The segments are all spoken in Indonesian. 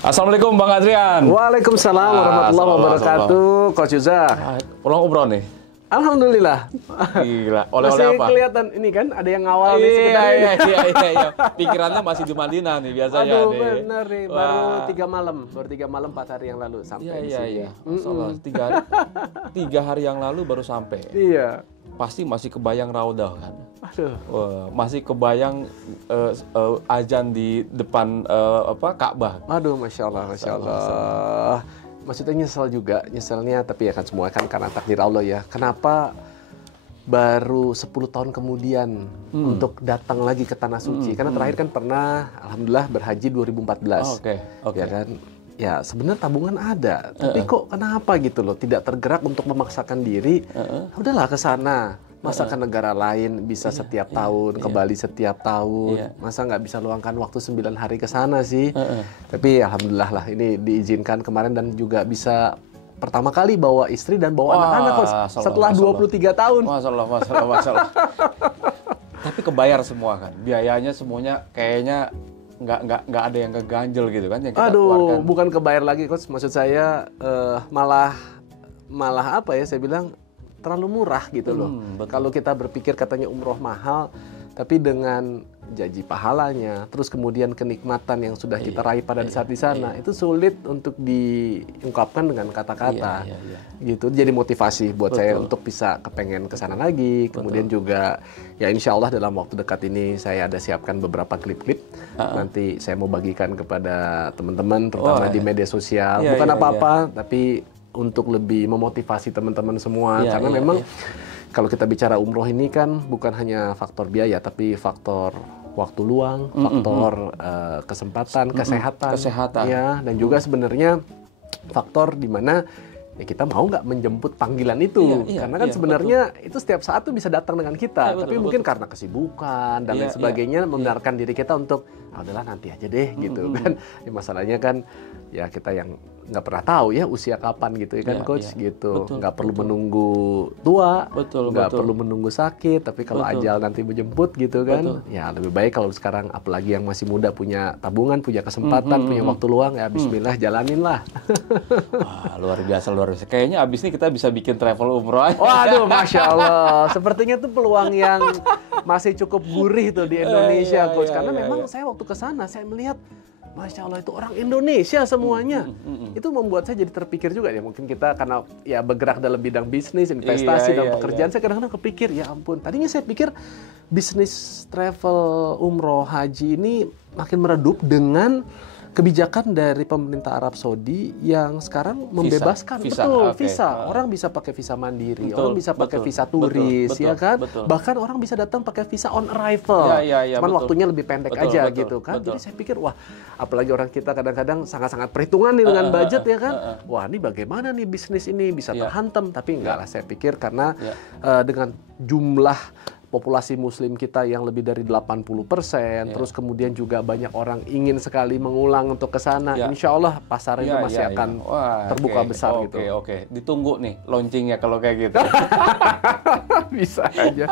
Assalamualaikum Bang Adrian. Waalaikumsalam warahmatullahi wabarakatuh. Coach Yuza. Pulang umroh nih. Alhamdulillah. Gila. Oleh-oleh apa? Masih kelihatan ini kan ada yang ngawal di sekitar ini. Iya. Pikirannya masih di Madinah nih biasanya. Aduh, nih. bener nih. Baru 3 malam 4 hari yang lalu sampai di sini. Iya. Masalah 3 hari yang lalu baru sampai. Iya. Pasti masih kebayang Raudah kan. Aduh. Masih kebayang azan di depan Ka'bah. Aduh, Masya Allah. Maksudnya nyeselnya, tapi ya kan semua kan karena takdir Allah ya. Kenapa baru 10 tahun kemudian untuk datang lagi ke Tanah Suci? Karena terakhir kan pernah, Alhamdulillah berhaji 2014. Oke. Ya kan? Ya sebenarnya tabungan ada, tapi kok kenapa gitu loh, tidak tergerak untuk memaksakan diri, udahlah ke sana. Masa ke negara lain bisa setiap tahun, ke Bali setiap tahun, masa nggak bisa luangkan waktu 9 hari ke sana sih? Tapi alhamdulillah lah ini diizinkan kemarin dan juga bisa pertama kali bawa istri dan bawa anak-anak setelah 23 tahun. Masalah. Tapi kebayar semua kan, biayanya semuanya kayaknya nggak ada yang keganjel gitu kan yang kita keluarkan. Bukan kebayar lagi Coach, maksud saya malah apa ya, saya bilang terlalu murah gitu loh. Kalau kita berpikir katanya umroh mahal, tapi dengan janji pahalanya, terus kemudian kenikmatan yang sudah kita raih pada saat di sana, itu sulit untuk diungkapkan dengan kata-kata. Gitu. Jadi motivasi buat saya untuk bisa kepengen ke sana lagi. Kemudian juga ya insya Allah dalam waktu dekat ini saya ada siapkan beberapa klip-klip. Nanti saya mau bagikan kepada teman-teman, terutama di media sosial. Bukan apa-apa, tapi untuk lebih memotivasi teman-teman semua. Karena memang kalau kita bicara umroh ini kan bukan hanya faktor biaya, tapi faktor waktu luang, faktor kesempatan, kesehatan. Ya, dan juga sebenarnya faktor di mana ya kita mau nggak menjemput panggilan itu. Karena kan sebenarnya itu setiap saat tuh bisa datang dengan kita. Tapi mungkin karena kesibukan dan lain sebagainya membenarkan diri kita untuk udahlah nanti aja deh gitu kan. Ya, masalahnya kan ya kita yang nggak pernah tahu ya usia kapan gitu ya kan Coach gitu. Nggak perlu menunggu tua, nggak perlu menunggu sakit, tapi kalau ajal nanti menjemput gitu kan, ya lebih baik kalau sekarang apalagi yang masih muda punya tabungan, punya kesempatan, punya waktu luang, ya bismillah jalanin lah. Wah, luar biasa. Kayaknya abis ini kita bisa bikin travel umroh aja. Waduh, Masya Allah. Sepertinya tuh peluang yang masih cukup gurih tuh di Indonesia Coach. Karena memang saya waktu ke sana, saya melihat Masya Allah itu orang Indonesia semuanya. Itu membuat saya jadi terpikir juga ya, mungkin kita karena ya bergerak dalam bidang bisnis, investasi, dan pekerjaan, saya kadang-kadang kepikir, ya ampun, tadinya saya pikir bisnis travel umroh haji ini makin meredup dengan kebijakan dari pemerintah Arab Saudi yang sekarang membebaskan visa. Orang bisa pakai visa mandiri, orang bisa pakai visa turis, ya kan? Bahkan orang bisa datang pakai visa on arrival. Cuman waktunya lebih pendek aja gitu kan. Jadi saya pikir, wah, apalagi orang kita kadang-kadang sangat-sangat perhitungan nih dengan budget ya kan. Wah, ini bagaimana nih bisnis ini bisa terhantam, tapi enggak lah, saya pikir karena dengan jumlah populasi muslim kita yang lebih dari 80%, terus kemudian juga banyak orang ingin sekali mengulang untuk ke sana. Insya Allah pasar itu masih akan terbuka besar gitu. Oke. Ditunggu nih launchingnya kalau kayak gitu. Bisa aja.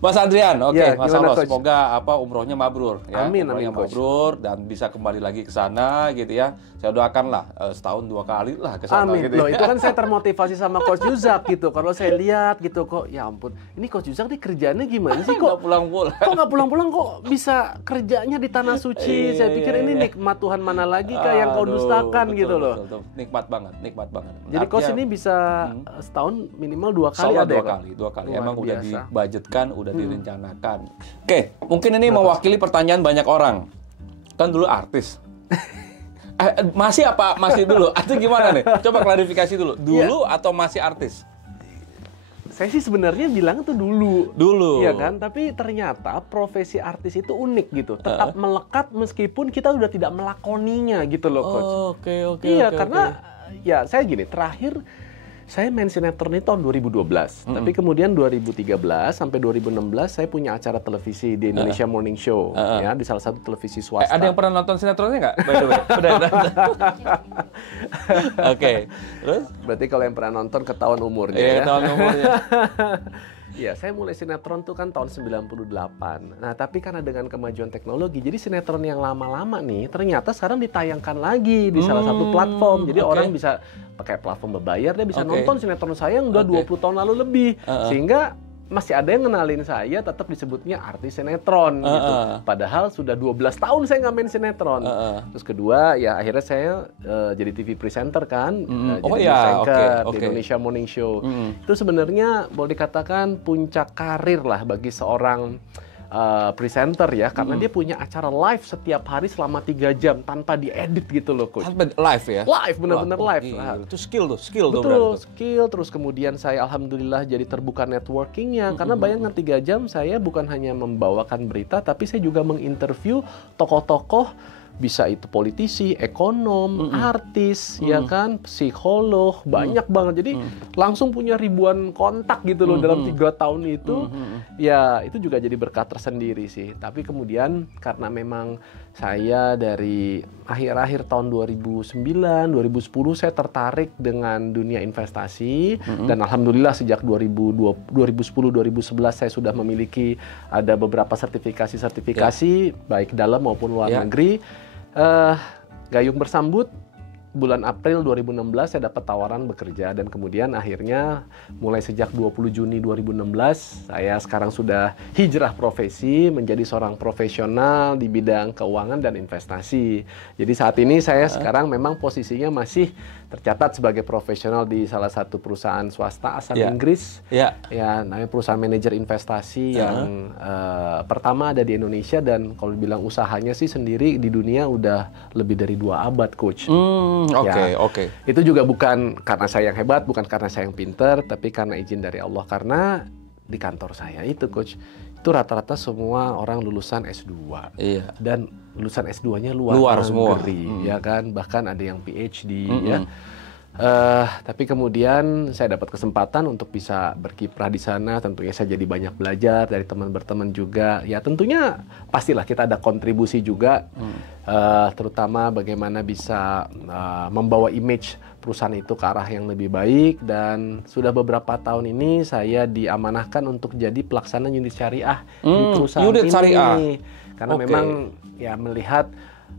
Mas Adrian, Mas Allah, semoga umrohnya mabrur ya. Amin, mabrur dan bisa kembali lagi ke sana gitu ya. Saya doakan lah setahun 2 kali lah ke sana gitu. Loh, itu kan saya termotivasi sama Coach Yuzak gitu. Kalau saya lihat gitu kok, ya ampun, ini Coach Yuzak nih kerjaannya gimana sih kok? Nggak pulang-pulang kok bisa kerjanya di Tanah Suci. Saya pikir ini nikmat Tuhan mana lagi kah yang kau dustakan gitu loh. Betul. Nikmat banget. Jadi Coach ini bisa setahun minimal 2 kali ada ya? 2 kali. Emang udah dibudgetkan, udah direncanakan. Oke, mungkin ini mewakili pertanyaan banyak orang. Kan dulu artis. Masih dulu? Atau gimana nih? Coba klarifikasi dulu. Dulu atau masih artis? Saya sih sebenarnya bilang itu dulu, ya kan? Tapi ternyata profesi artis itu unik gitu, tetap melekat meskipun kita udah tidak melakoninya gitu loh, Coach. Oke. Iya, karena ya saya gini, terakhir saya main sinetron itu tahun 2012, tapi kemudian 2013 sampai 2016 saya punya acara televisi di Indonesia Morning Show, ya di salah satu televisi swasta. Ada yang pernah nonton sinetronnya nggak? By the way, Oke. Terus? Berarti kalau yang pernah nonton ketahuan umurnya. Ketahuan umurnya. Ya, saya mulai sinetron tuh kan tahun 98. Nah, tapi karena dengan kemajuan teknologi, jadi sinetron yang lama-lama nih ternyata sekarang ditayangkan lagi di salah satu platform. Jadi orang bisa pakai platform berbayar, dia bisa nonton sinetron saya yang udah 20 tahun lalu lebih. Sehingga masih ada yang ngenalin saya tetap disebutnya artis sinetron gitu. Padahal sudah 12 tahun saya nggak main sinetron. Terus kedua ya akhirnya saya jadi TV presenter kan. Jadi anchor di Indonesia Morning Show. Itu sebenarnya boleh dikatakan puncak karir lah bagi seorang presenter ya, karena dia punya acara live setiap hari selama 3 jam tanpa diedit gitu loh, Coach. Live ya? Live, benar-benar live. Itu skill tuh, betul, skill. Terus kemudian saya alhamdulillah jadi terbuka networkingnya, karena bayangkan 3 jam saya bukan hanya membawakan berita, tapi saya juga menginterview tokoh-tokoh, bisa itu politisi, ekonom, artis, ya kan, psikolog, banyak banget. Jadi langsung punya ribuan kontak gitu loh dalam 3 tahun itu. Ya itu juga jadi berkat tersendiri sih. Tapi kemudian karena memang saya dari akhir-akhir tahun 2009, 2010 saya tertarik dengan dunia investasi. Dan alhamdulillah sejak 2010-2011 saya sudah memiliki ada beberapa sertifikasi baik dalam maupun luar negeri. Gayung bersambut, bulan April 2016 saya dapat tawaran bekerja dan kemudian akhirnya mulai sejak 20 Juni 2016 saya sekarang sudah hijrah profesi menjadi seorang profesional di bidang keuangan dan investasi. Jadi saat ini saya sekarang memang posisinya masih tercatat sebagai profesional di salah satu perusahaan swasta asal Inggris. Ya, namanya perusahaan manajer investasi yang pertama ada di Indonesia dan kalau dibilang usahanya sih sendiri di dunia udah lebih dari 2 abad, Coach. Oke. Itu juga bukan karena saya yang hebat, bukan karena saya yang pinter, tapi karena izin dari Allah. Karena di kantor saya itu, Coach, itu rata-rata semua orang lulusan S2. Dan lulusan S2-nya luar semua. Ya kan, bahkan ada yang PhD ya. Tapi kemudian saya dapat kesempatan untuk bisa berkiprah di sana. Tentunya saya jadi banyak belajar dari teman-berteman juga. Ya tentunya pastilah kita ada kontribusi juga, terutama bagaimana bisa membawa image perusahaan itu ke arah yang lebih baik. Dan sudah beberapa tahun ini saya diamanahkan untuk jadi pelaksana unit syariah di perusahaan unit syariah. Karena memang ya melihat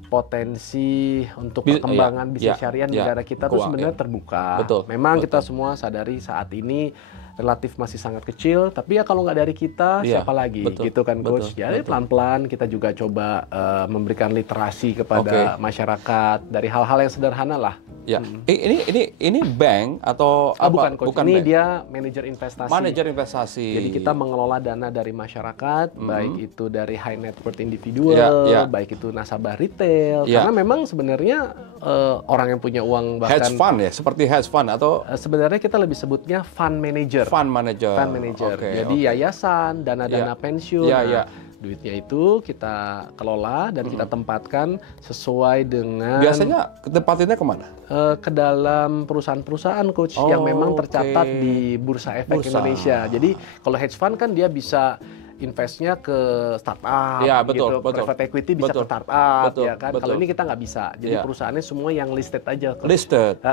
potensi untuk perkembangan bisnis syariah negara kita tuh sebenarnya terbuka. Memang kita semua sadari saat ini relatif masih sangat kecil, tapi ya kalau nggak dari kita siapa lagi, gitu kan, Coach. Jadi pelan-pelan kita juga coba memberikan literasi kepada masyarakat dari hal-hal yang sederhana lah. Ya, ini bank atau apa? Bukan ini bank. Dia manajer investasi. Manajer investasi. Jadi kita mengelola dana dari masyarakat, baik itu dari high net worth individual, baik itu nasabah retail. Karena memang sebenarnya orang yang punya uang bahkan hedge fund ya, seperti hedge fund atau sebenarnya kita lebih sebutnya fund manager. Fund manager. Jadi yayasan, dana-dana pensiun. Duitnya itu kita kelola dan kita tempatkan sesuai dengan. Biasanya tempatinnya kemana? Ke dalam perusahaan-perusahaan, Coach, yang memang tercatat di Bursa Efek Indonesia. Jadi kalau hedge fund kan dia bisa investnya ke startup, gitu. Private equity bisa ke startup, ya kan. Kalau ini kita nggak bisa. Jadi perusahaannya semua yang listed aja, Coach. Listed.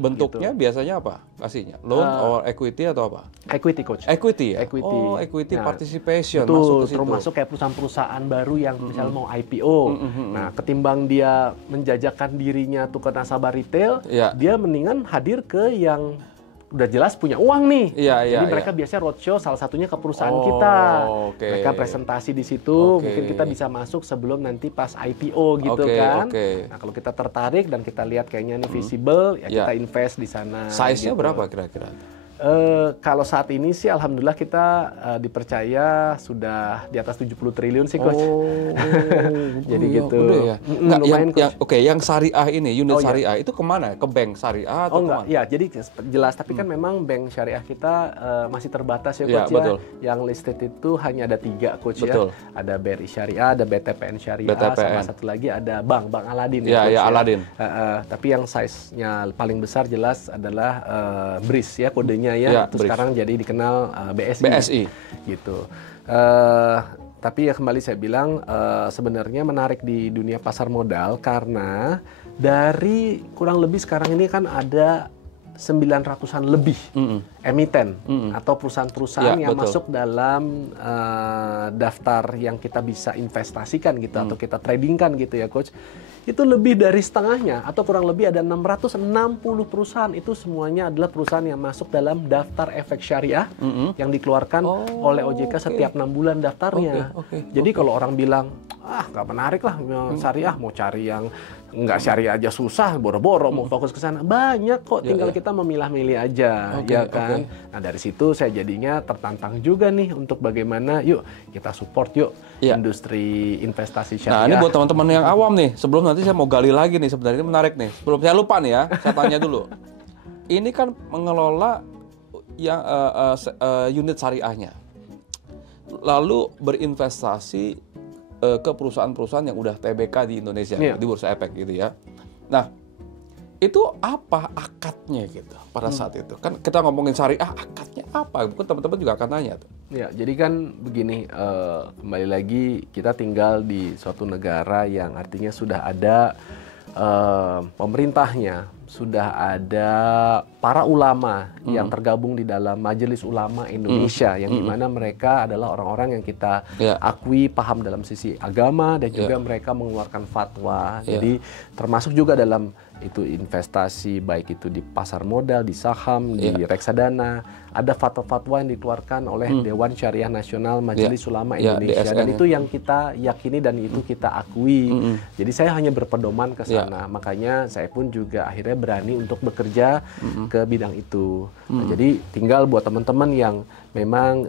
Bentuknya gitu. Biasanya apa? Kasihnya loan or equity atau apa? Equity, Coach. Equity ya. Equity participation. Masuk ke situ. Termasuk kayak perusahaan-perusahaan baru yang misalnya mau IPO. Nah, ketimbang dia menjajakan dirinya tuh ke nasabah retail, dia mendingan hadir ke yang udah jelas punya uang nih. Jadi mereka biasanya roadshow salah satunya ke perusahaan kita. Mereka presentasi di situ, mungkin kita bisa masuk sebelum nanti pas IPO gitu kan. Nah, kalau kita tertarik dan kita lihat kayaknya ini visible, ya kita invest di sana. Size-nya gitu. berapa kira-kira? Kalau saat ini sih alhamdulillah kita dipercaya sudah di atas 70 triliun sih, Coach. Jadi gitu. Ya. Yang syariah ini, unit syariah itu kemana? Ke bank syariah atau kemana? Ya, jadi jelas. Tapi kan memang bank syariah kita masih terbatas ya, Coach. Betul. Yang listed itu hanya ada 3, Coach. Ya. Ada BRI Syariah, ada BTPN Syariah, sama satu lagi ada Bank Aladin. Aladin. Tapi yang size-nya paling besar jelas adalah BRIS ya, kodenya. Terus sekarang jadi dikenal BSI. Gitu. Tapi ya kembali saya bilang sebenarnya menarik di dunia pasar modal karena dari kurang lebih sekarang ini kan ada 900-an lebih emiten atau perusahaan-perusahaan yang masuk dalam daftar yang kita bisa investasikan gitu atau kita tradingkan gitu ya Coach. Itu lebih dari setengahnya atau kurang lebih ada 660 perusahaan, itu semuanya adalah perusahaan yang masuk dalam daftar efek syariah yang dikeluarkan oleh OJK setiap 6 bulan daftarnya. Jadi kalau orang bilang, nggak menarik lah syariah, mau cari yang nggak syariah aja susah, boro-boro mau fokus ke sana. Banyak kok, tinggal kita memilah-milih aja, ya kan? Nah dari situ saya jadinya tertantang juga nih untuk bagaimana, yuk kita support yuk industri investasi syariah. Nah ini buat teman-teman yang awam nih, sebelum nanti saya mau gali lagi nih, sebenarnya ini menarik nih. Sebelum saya lupa nih ya, saya tanya dulu. Ini kan mengelola yang unit syariahnya, lalu berinvestasi ke perusahaan-perusahaan yang udah TBK di Indonesia, di Bursa Efek gitu ya. Nah, itu apa akadnya gitu pada saat itu? Kan kita ngomongin syariah, akadnya apa? Mungkin teman-teman juga akan nanya tuh. Ya, jadi kan begini, kembali lagi kita tinggal di suatu negara yang artinya sudah ada pemerintahnya, sudah ada para ulama yang tergabung di dalam Majelis Ulama Indonesia, yang dimana mereka adalah orang-orang yang kita akui paham dalam sisi agama dan juga mereka mengeluarkan fatwa. Jadi termasuk juga dalam itu investasi, baik itu di pasar modal, di saham, di reksadana, ada fatwa-fatwa yang dikeluarkan oleh Dewan Syariah Nasional Majelis Ulama Indonesia, dan itu yang kita yakini dan itu kita akui. Jadi saya hanya berpedoman ke sana, makanya saya pun juga akhirnya berani untuk bekerja ke bidang itu. Nah, jadi tinggal buat teman-teman yang memang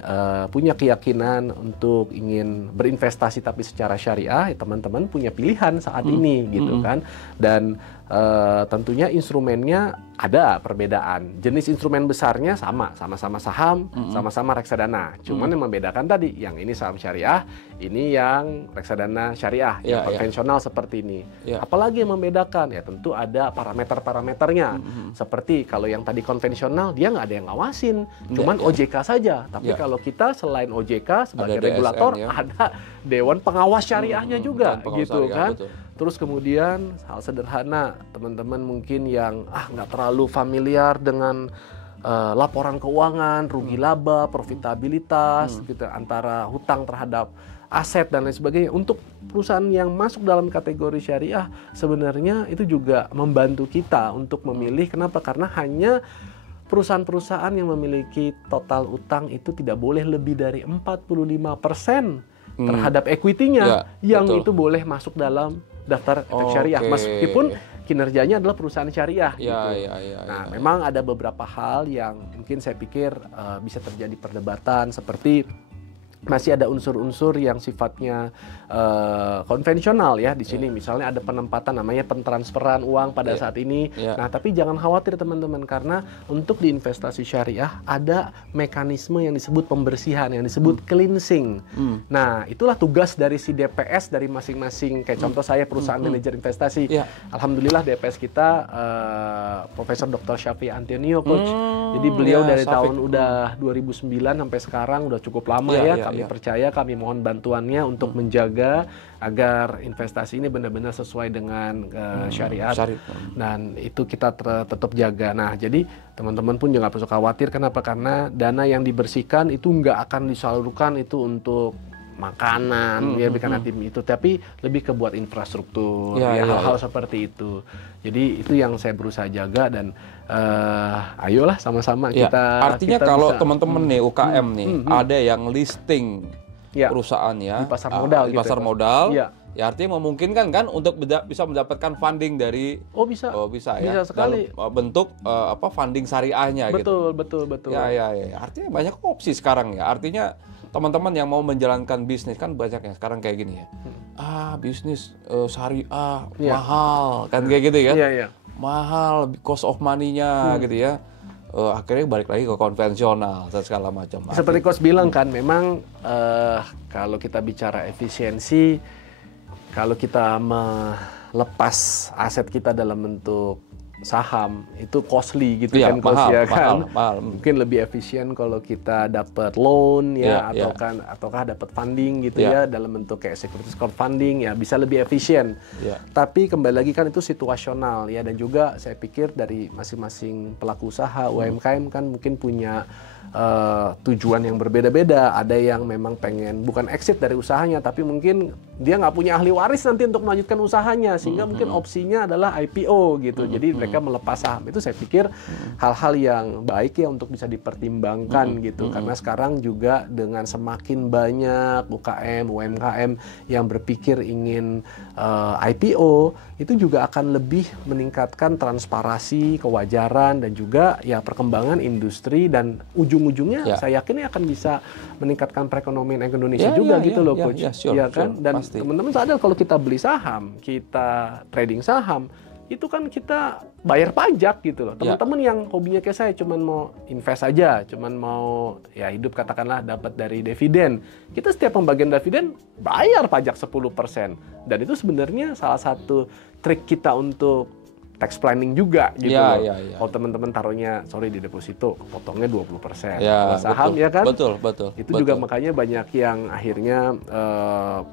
punya keyakinan untuk ingin berinvestasi tapi secara syariah, teman-teman punya pilihan saat ini gitu kan. Dan tentunya instrumennya ada perbedaan. Jenis instrumen besarnya sama-sama saham, sama-sama reksadana. Cuman yang membedakan tadi, yang ini saham syariah, ini yang reksadana syariah, yang konvensional seperti ini. Apalagi yang membedakan? Ya tentu ada parameter-parameternya. Seperti kalau yang tadi konvensional, dia nggak ada yang ngawasin, cuman OJK saja. Tapi kalau kita selain OJK sebagai regulator, ada Dewan Pengawas Syariahnya juga, gitu kan. Terus kemudian hal sederhana, teman-teman mungkin yang nggak terlalu familiar dengan laporan keuangan, rugi laba, profitabilitas, gitu, antara hutang terhadap aset dan lain sebagainya. Untuk perusahaan yang masuk dalam kategori syariah, sebenarnya itu juga membantu kita untuk memilih. Kenapa? Karena hanya perusahaan-perusahaan yang memiliki total utang itu tidak boleh lebih dari 45% terhadap equity-nya, yang betul, itu boleh masuk dalam daftar efek syariah, meskipun kinerjanya adalah perusahaan syariah. Nah, memang ada beberapa hal yang mungkin saya pikir bisa terjadi perdebatan, seperti masih ada unsur-unsur yang sifatnya konvensional ya di sini. Misalnya ada penempatan namanya pentransferan uang pada saat ini. Nah, tapi jangan khawatir teman-teman, karena untuk di investasi syariah ada mekanisme yang disebut pembersihan, yang disebut cleansing. Nah, itulah tugas dari si DPS dari masing-masing. Kayak contoh saya perusahaan manajer investasi. Alhamdulillah DPS kita Profesor Dr. Syafi'i Antonio, Coach. Jadi beliau dari tahun udah 2009 sampai sekarang udah cukup lama kami percaya, kami mohon bantuannya untuk menjaga agar investasi ini benar-benar sesuai dengan syariat. Dan itu kita tetap jaga. Nah, jadi teman-teman pun juga nggak perlu khawatir. Kenapa? Karena dana yang dibersihkan itu nggak akan disalurkan itu untuk makanan, bikin tim itu, tapi lebih ke buat infrastruktur, hal-hal seperti itu. Jadi itu yang saya berusaha jaga, dan ayolah sama-sama kita. Artinya kita kalau teman-teman nih UKM nih ada yang listing perusahaannya di pasar modal, di pasar modal, ya artinya memungkinkan kan untuk bisa mendapatkan funding dari bisa sekali dalam bentuk funding syariahnya. Betul. Ya. Artinya banyak opsi sekarang ya. Artinya teman-teman yang mau menjalankan bisnis kan banyak ya sekarang kayak gini ya. Bisnis syariah mahal kan, kayak gitu ya. Mahal, cost of money-nya gitu ya. Akhirnya balik lagi ke konvensional dan segala macam. Seperti Coach bilang kan, memang kalau kita bicara efisiensi, kalau kita melepas aset kita dalam bentuk saham itu costly gitu Iya, kan, Coach, mahal, ya kan. mahal. Mungkin lebih efisien kalau kita dapat loan ya, ataukah dapat funding gitu ya dalam bentuk kayak securities crowdfunding ya, bisa lebih efisien. Tapi kembali lagi kan itu situasional ya, dan juga saya pikir dari masing-masing pelaku usaha UMKM kan mungkin punya tujuan yang berbeda-beda. Ada yang memang pengen bukan exit dari usahanya, tapi mungkin dia nggak punya ahli waris nanti untuk melanjutkan usahanya, sehingga mungkin opsinya adalah IPO gitu. Jadi mereka melepas saham. Itu saya pikir hal-hal yang baik ya untuk bisa dipertimbangkan gitu. Karena sekarang juga dengan semakin banyak UMKM yang berpikir ingin IPO, itu juga akan lebih meningkatkan transparansi, kewajaran, dan juga ya perkembangan industri, dan ujung-ujungnya saya yakin akan bisa meningkatkan perekonomian Indonesia juga gitu loh, Coach. Sure, kan? Dan teman-teman sadar kalau kita beli saham, kita trading saham, itu kan kita bayar pajak gitu loh. Teman-teman yang hobinya kayak saya cuman mau invest aja, cuman mau ya hidup katakanlah dapat dari dividen. Kita setiap pembagian dividen bayar pajak 10%. Dan itu sebenarnya salah satu trik kita untuk tax planning juga gitu loh. Kalau teman-teman taruhnya di deposito, potongnya 20%. Kalau saham ya kan? Betul. Itu juga makanya banyak yang akhirnya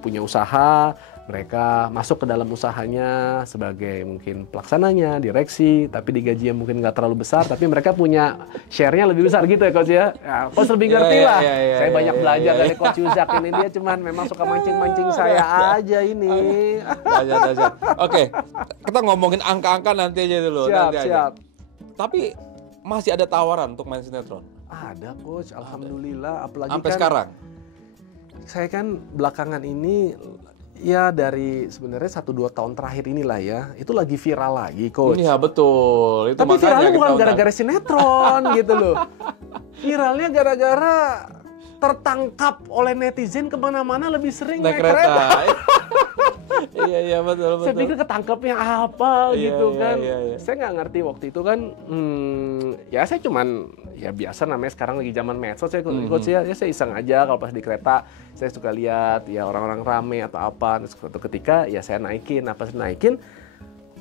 punya usaha, mereka masuk ke dalam usahanya sebagai mungkin pelaksananya, direksi, tapi digajinya mungkin nggak terlalu besar, tapi mereka punya share-nya lebih besar gitu ya, Coach ya. Coach lebih ngerti lah. Saya banyak belajar dari Coach Yuzak ini, dia cuman memang suka mancing-mancing saya aja ini. Dajat. Oke, kita ngomongin angka-angka nanti aja dulu. Siap. Tapi masih ada tawaran untuk main sinetron? Ada, Coach. Alhamdulillah. Apalagi sampai kan sekarang? Saya kan belakangan ini ya dari sebenarnya 1-2 tahun terakhir inilah ya, itu lagi viral lagi, Coach. Iya betul. Itu tapi viralnya bukan gara-gara sinetron gitu loh. Viralnya gara-gara tertangkap oleh netizen kemana-mana lebih sering naik kereta. Iya betul. Saya pikir ketangkepnya apa gitu kan. Saya nggak ngerti waktu itu kan. Ya saya cuman ya biasa namanya sekarang lagi zaman medsos ya, Coach ya saya iseng aja kalau pas di kereta saya suka lihat ya orang-orang rame atau apa. Terus suatu ketika ya saya naikin,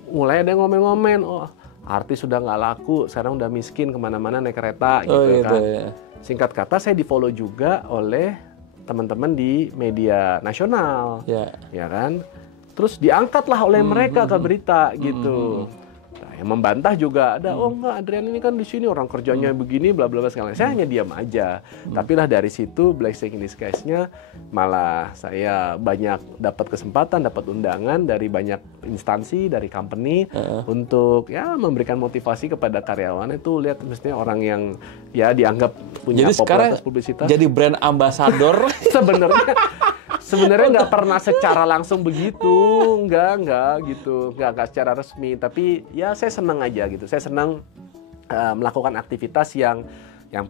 mulai ada yang ngomen-ngomen, oh artis sudah nggak laku, sekarang udah miskin kemana-mana naik kereta gitu kan. Singkat kata saya di follow juga oleh teman-teman di media nasional, ya kan. Terus diangkatlah oleh mereka ke berita gitu. Nah, yang membantah juga ada, oh enggak, Adrian ini kan di sini orang kerjanya begini, bla bla bla segala. Saya hanya diam aja. Tapi lah dari situ blessing in disguise-nya malah saya banyak dapat kesempatan, dapat undangan dari banyak instansi, dari company untuk ya memberikan motivasi kepada karyawan. Itu lihat mestinya orang yang ya dianggap punya popularitas publisitas. Jadi brand ambassador Sebenarnya nggak pernah secara langsung begitu, nggak gitu, nggak secara resmi. Tapi ya saya senang aja gitu. Saya senang melakukan aktivitas yang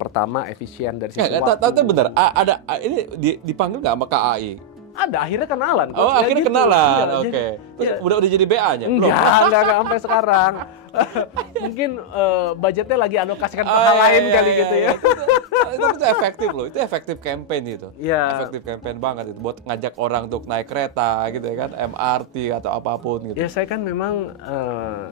pertama efisien dari sisi waktu. Tapi benar, ada ini dipanggil nggak sama KAI? Ada, akhirnya kenalan. Oh, akhirnya gitu. Kenalan, oke. Udah jadi BA-nya? Enggak sampai sekarang. Mungkin budgetnya lagi alokasikan ke hal lain kali gitu ya. Itu efektif loh, itu efektif campaign gitu. Efektif campaign banget itu buat ngajak orang untuk naik kereta gitu ya kan, MRT atau apapun gitu. Ya saya kan memang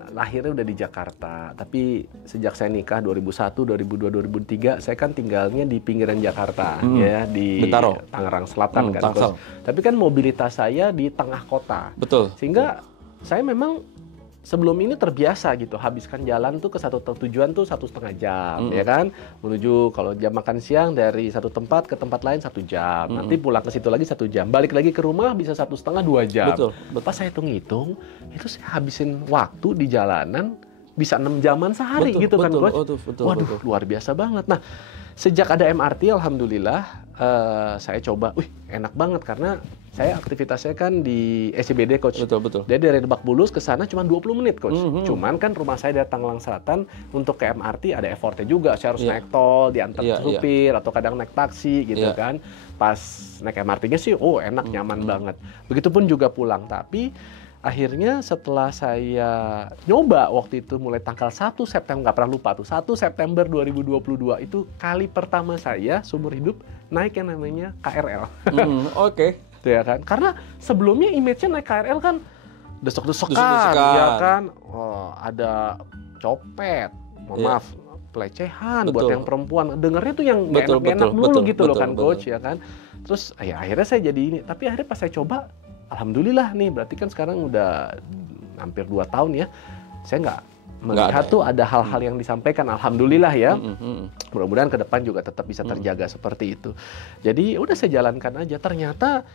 lahirnya udah di Jakarta, tapi sejak saya nikah 2001, 2002, 2003 saya kan tinggalnya di pinggiran Jakarta ya, di Bintaro, Tangerang Selatan kan. Tangsel. Tapi kan mobilitas saya di tengah kota. Betul. Sehingga saya memang sebelum ini terbiasa gitu, habiskan jalan tuh ke satu tujuan tuh 1,5 jam, ya kan? Menuju kalau jam makan siang dari satu tempat ke tempat lain 1 jam, nanti pulang ke situ lagi 1 jam, balik lagi ke rumah bisa 1,5-2 jam. Betul. Pas saya hitung-hitung, itu saya habisin waktu di jalanan bisa 6 jaman sehari gitu kan, Coach? Waduh, luar biasa banget. Nah, sejak ada MRT, alhamdulillah saya coba, enak banget karena saya aktivitasnya kan di SCBD, Coach. Betul. Jadi dari Lebak Bulus ke sana cuma 20 menit, Coach. Cuman kan rumah saya dari Tangerang Selatan untuk ke MRT ada effortnya juga. Saya harus naik tol, diantar supir atau kadang naik taksi gitu kan. Pas naik MRT-nya sih, enak, nyaman banget. Begitupun juga pulang. Tapi akhirnya setelah saya nyoba waktu itu mulai tanggal 1 September, nggak pernah lupa tuh, 1 September 2022 itu kali pertama saya seumur hidup naik yang namanya KRL. Oke. Ya kan? Karena sebelumnya image-nya naik KRL kan desek-desekan, ya kan? Oh, ada copet, maaf, pelecehan Betul. buat yang perempuan. Dengarnya tuh yang nggak Betul, enak-enak betul, mulu betul, gitu loh betul, kan betul. coach ya kan. Terus ya akhirnya saya jadi ini. Tapi akhirnya pas saya coba, alhamdulillah nih, berarti kan sekarang udah hampir 2 tahun ya. Saya nggak melihat ada, tuh ada hal-hal yang disampaikan, alhamdulillah ya. Mm-mm. Mudah-mudahan ke depan juga tetap bisa terjaga seperti itu. Jadi udah saya jalankan aja. Ternyata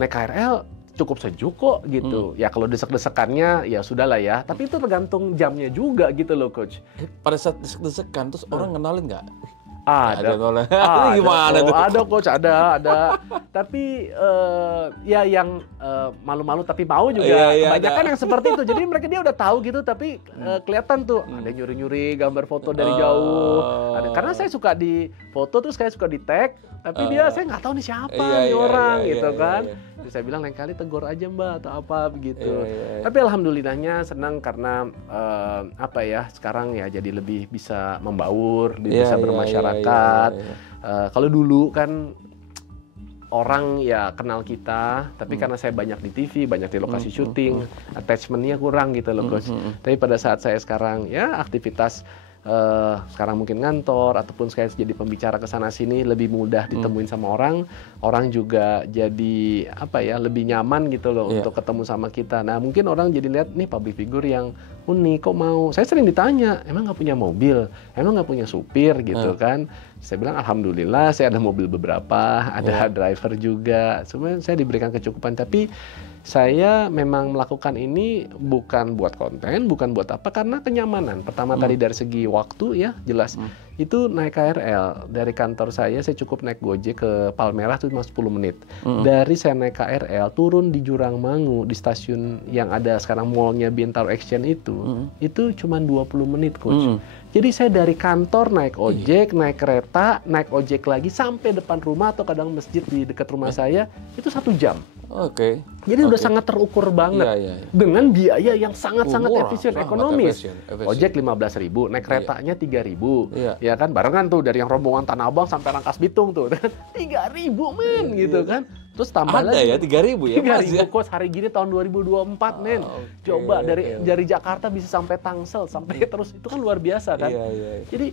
naik KRL cukup sejuk kok gitu. Ya kalau desek-desekannya ya sudahlah ya. Tapi itu tergantung jamnya juga gitu loh coach. Pada saat desek-desekan, terus orang kenalin nggak? Ada. Ini gimana tuh? Ada coach, ada. Tapi ya yang malu-malu tapi mau juga. Iya, Kebanyakan yang seperti itu. Jadi mereka dia udah tahu gitu, tapi kelihatan tuh ada nyuri-nyuri gambar foto dari jauh. Ada, karena saya suka di foto terus saya suka di tag, tapi dia saya nggak tahu nih siapa nih orang gitu kan. Jadi saya bilang lain kali tegur aja Mbak atau apa begitu. Tapi alhamdulillahnya senang karena apa ya, sekarang ya jadi lebih bisa membaur, bisa bermasyarakat. Kalau dulu kan orang ya kenal kita, tapi karena saya banyak di TV, banyak di lokasi syuting, attachment-nya kurang gitu loh coach. Tapi pada saat saya sekarang ya aktivitas sekarang mungkin ngantor ataupun saya jadi pembicara ke sana sini, lebih mudah ditemuin sama orang. Orang juga jadi apa ya, lebih nyaman gitu loh untuk ketemu sama kita. Nah mungkin orang jadi lihat nih public figure yang unik, kok mau. Saya sering ditanya, emang nggak punya mobil, emang nggak punya supir gitu kan. Saya bilang alhamdulillah saya ada mobil beberapa, ada driver juga. Sebenarnya saya diberikan kecukupan, tapi saya memang melakukan ini bukan buat konten, bukan buat apa, karena kenyamanan. Pertama tadi dari segi waktu ya jelas. Itu naik KRL dari kantor saya cukup naik Gojek ke Palmerah itu cuma 10 menit. Dari saya naik KRL turun di Jurangmangu di stasiun yang ada sekarang mallnya Bintaro Exchange itu cuma 20 menit coach. Jadi saya dari kantor naik ojek, naik kereta, naik ojek lagi sampai depan rumah atau kadang masjid di dekat rumah saya itu 1 jam. Oke. Jadi udah sangat terukur banget dengan biaya yang sangat-sangat efisien, ekonomis. Efisien. Ojek 15.000, naik keretanya 3.000, ya kan? Barengan tuh dari yang rombongan Tanah Abang sampai Rangkas Bitung tuh, 3.000 men gitu kan? Terus tambah ada lagi. Ya 3.000 ya? 3.000 kos hari gini tahun 2024 men. Coba dari Jakarta bisa sampai Tangsel, sampai terus itu kan luar biasa kan? Jadi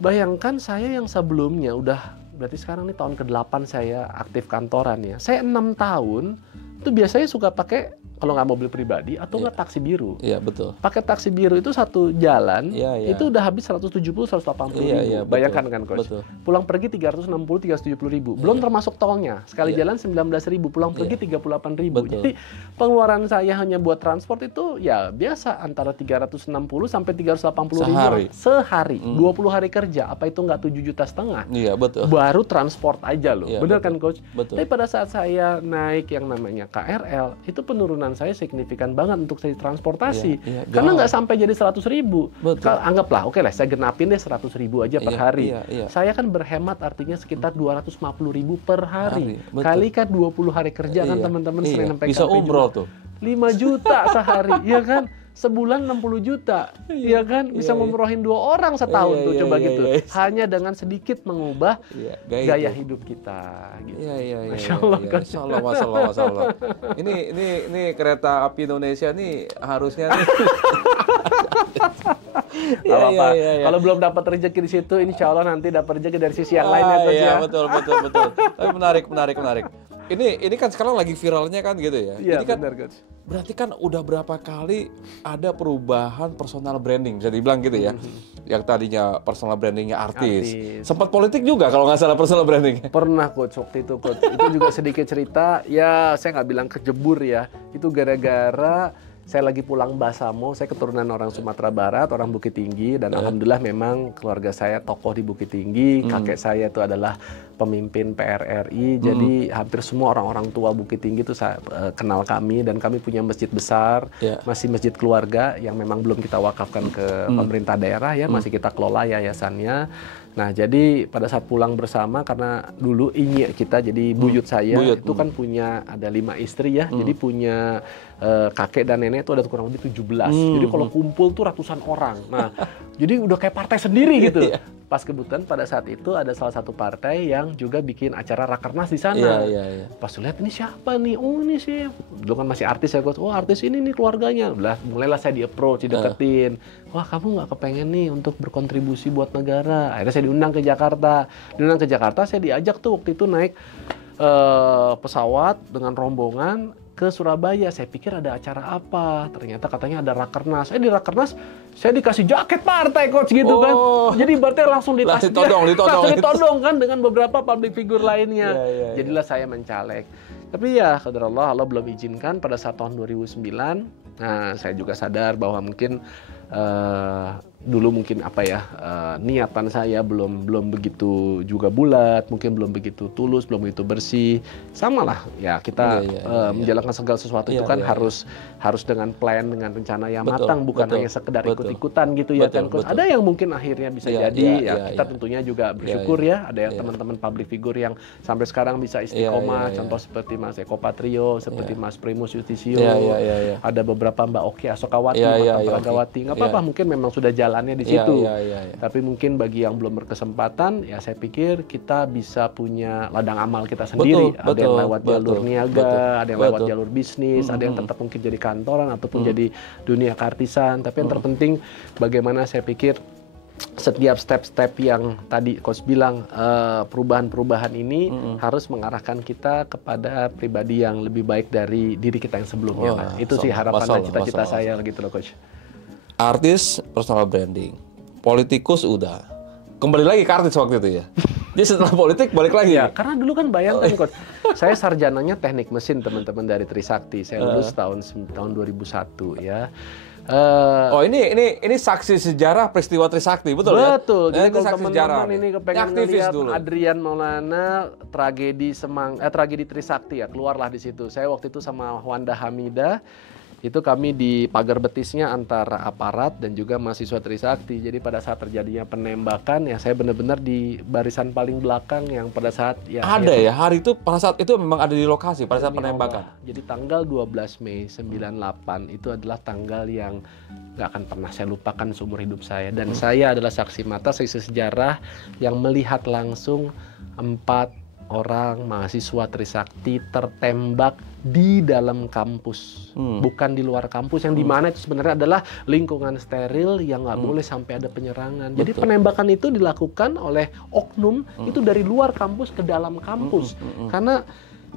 bayangkan saya yang sebelumnya udah berarti sekarang nih tahun ke-8 saya aktif kantoran ya. Saya 6 tahun itu biasanya suka pakai kalau nggak mobil pribadi atau nggak taksi biru. Iya betul. Pakai taksi biru itu satu jalan itu udah habis 170-180 ribu. Bayangkan kan coach. Betul. Pulang pergi 360-370 ribu. Belum termasuk tolnya. Sekali jalan 19 ribu. Pulang pergi 38 ribu. Jadi pengeluaran saya hanya buat transport itu ya biasa antara 360 sampai 380 ribu sehari. 20 hari kerja. Apa itu nggak 7,5 juta? Iya betul. Baru transport aja loh. Bener kan coach? Betul. Tapi pada saat saya naik yang namanya KRL itu penurunan saya signifikan banget untuk saya transportasi. Karena nggak sampai jadi 100 ribu. Anggaplah, oke lah, saya genapin deh 100 ribu aja per hari. Saya kan berhemat artinya sekitar 250 ribu per hari. Kalikan 20 hari kerja kan teman-teman sering sampai bisa umroh tuh. 5 juta sehari, iya kan? Sebulan 60 juta, iya kan? Bisa ngumrohin 2 orang setahun tuh, coba gitu. Hanya dengan sedikit mengubah gaya hidup kita. Gitu. Masya Allah. Ini kereta api Indonesia nih harusnya nih. Kalau belum dapat rezeki di situ, insya Allah nanti dapat rezeki dari sisi yang lain ya, coach ya. Betul. Tapi menarik. Ini kan sekarang lagi viralnya kan gitu ya. Iya, ini kan benar, coach. Berarti kan udah berapa kali ada perubahan personal branding, bisa dibilang gitu ya. Yang tadinya personal brandingnya artis. Sempat politik juga kalau nggak salah personal branding. Pernah coach waktu itu coach. Itu juga sedikit cerita, ya saya nggak bilang kejebur ya. Itu gara-gara saya lagi pulang Basamo, saya keturunan orang Sumatera Barat, orang Bukit Tinggi, dan alhamdulillah memang keluarga saya tokoh di Bukit Tinggi, kakek saya itu adalah pemimpin PRRI, jadi hampir semua orang-orang tua Bukit Tinggi itu kenal kami, dan kami punya masjid besar, masih masjid keluarga yang memang belum kita wakafkan ke pemerintah daerah ya, masih kita kelola yayasannya. Nah, jadi pada saat pulang bersama, karena dulu inyi kita, jadi buyut saya itu kan punya ada 5 istri ya, jadi punya kakek dan nenek itu ada kurang lebih 17. Jadi kalau kumpul tuh ratusan orang. Nah, jadi udah kayak partai sendiri gitu. Pas kebetulan pada saat itu ada salah satu partai yang juga bikin acara rakernas di sana. Pas lihat ini siapa nih? Oh, ini sih dulu kan masih artis ya coach. Oh artis ini nih keluarganya. Mulailah saya di-approach, dideketin. Wah kamu nggak kepengen nih untuk berkontribusi buat negara. Akhirnya saya diundang ke Jakarta. Saya diajak tuh waktu itu naik pesawat dengan rombongan ke Surabaya. Saya pikir ada acara apa, ternyata katanya ada rakernas. Di rakernas saya dikasih jaket partai coach gitu kan. Jadi berarti langsung ditodong kan dengan beberapa public figure lainnya. Jadilah saya mencalek. Tapi ya qadarullah, Allah belum izinkan pada saat tahun 2009. Nah, saya juga sadar bahwa mungkin dulu mungkin niatan saya belum begitu juga bulat, mungkin belum begitu tulus, belum begitu bersih. Sama lah ya kita menjalankan segala sesuatu itu kan harus dengan plan, dengan rencana yang matang, bukan hanya sekedar ikut-ikutan gitu ya kan coach. Ada yang mungkin akhirnya bisa kita tentunya juga bersyukur ya, ada yang teman-teman public figure yang sampai sekarang bisa istiqomah, contoh seperti Mas Eko Patrio, seperti Mas Primus Justisio, ada beberapa Mbak Oki Asokawati, Mata Pragawati. Nggak apa-apa, mungkin memang sudah jalannya di situ. Tapi mungkin bagi yang belum berkesempatan, ya saya pikir kita bisa punya ladang amal kita sendiri. Ada yang lewat jalur niaga, ada yang lewat jalur bisnis, ada yang tetap mungkin jadi kantoran ataupun jadi dunia keartisan. Tapi yang terpenting bagaimana saya pikir setiap step-step yang tadi coach bilang, perubahan-perubahan ini harus mengarahkan kita kepada pribadi yang lebih baik dari diri kita yang sebelumnya. Itu sih harapan dan cita-cita saya gitu loh coach. Artis, personal branding, politikus udah, kembali lagi ke artis waktu itu ya. Jadi setelah politik balik lagi ya. Karena dulu kan bayangkan coach, saya sarjananya teknik mesin teman-teman dari Trisakti. Saya lulus tahun 2001 ya. Ini saksi sejarah peristiwa Trisakti, betul ya? Betul. Jadi kalau teman-teman ini kepengen lihat Adrian Maulana tragedi Trisakti ya, keluarlah di situ. Saya waktu itu sama Wanda Hamidah. Itu kami di pagar betisnya antara aparat dan juga mahasiswa Trisakti. Jadi pada saat terjadinya penembakan ya saya benar-benar di barisan paling belakang yang pada saat hari itu pada saat itu memang ada di lokasi pada saat penembakan. Jadi tanggal 12 Mei 98 itu adalah tanggal yang nggak akan pernah saya lupakan seumur hidup saya. Dan saya adalah saksi mata, saksi sejarah yang melihat langsung 4 orang mahasiswa Trisakti tertembak di dalam kampus, bukan di luar kampus, yang dimana itu sebenarnya adalah lingkungan steril yang nggak boleh sampai ada penyerangan. Jadi penembakan itu dilakukan oleh oknum itu dari luar kampus ke dalam kampus, karena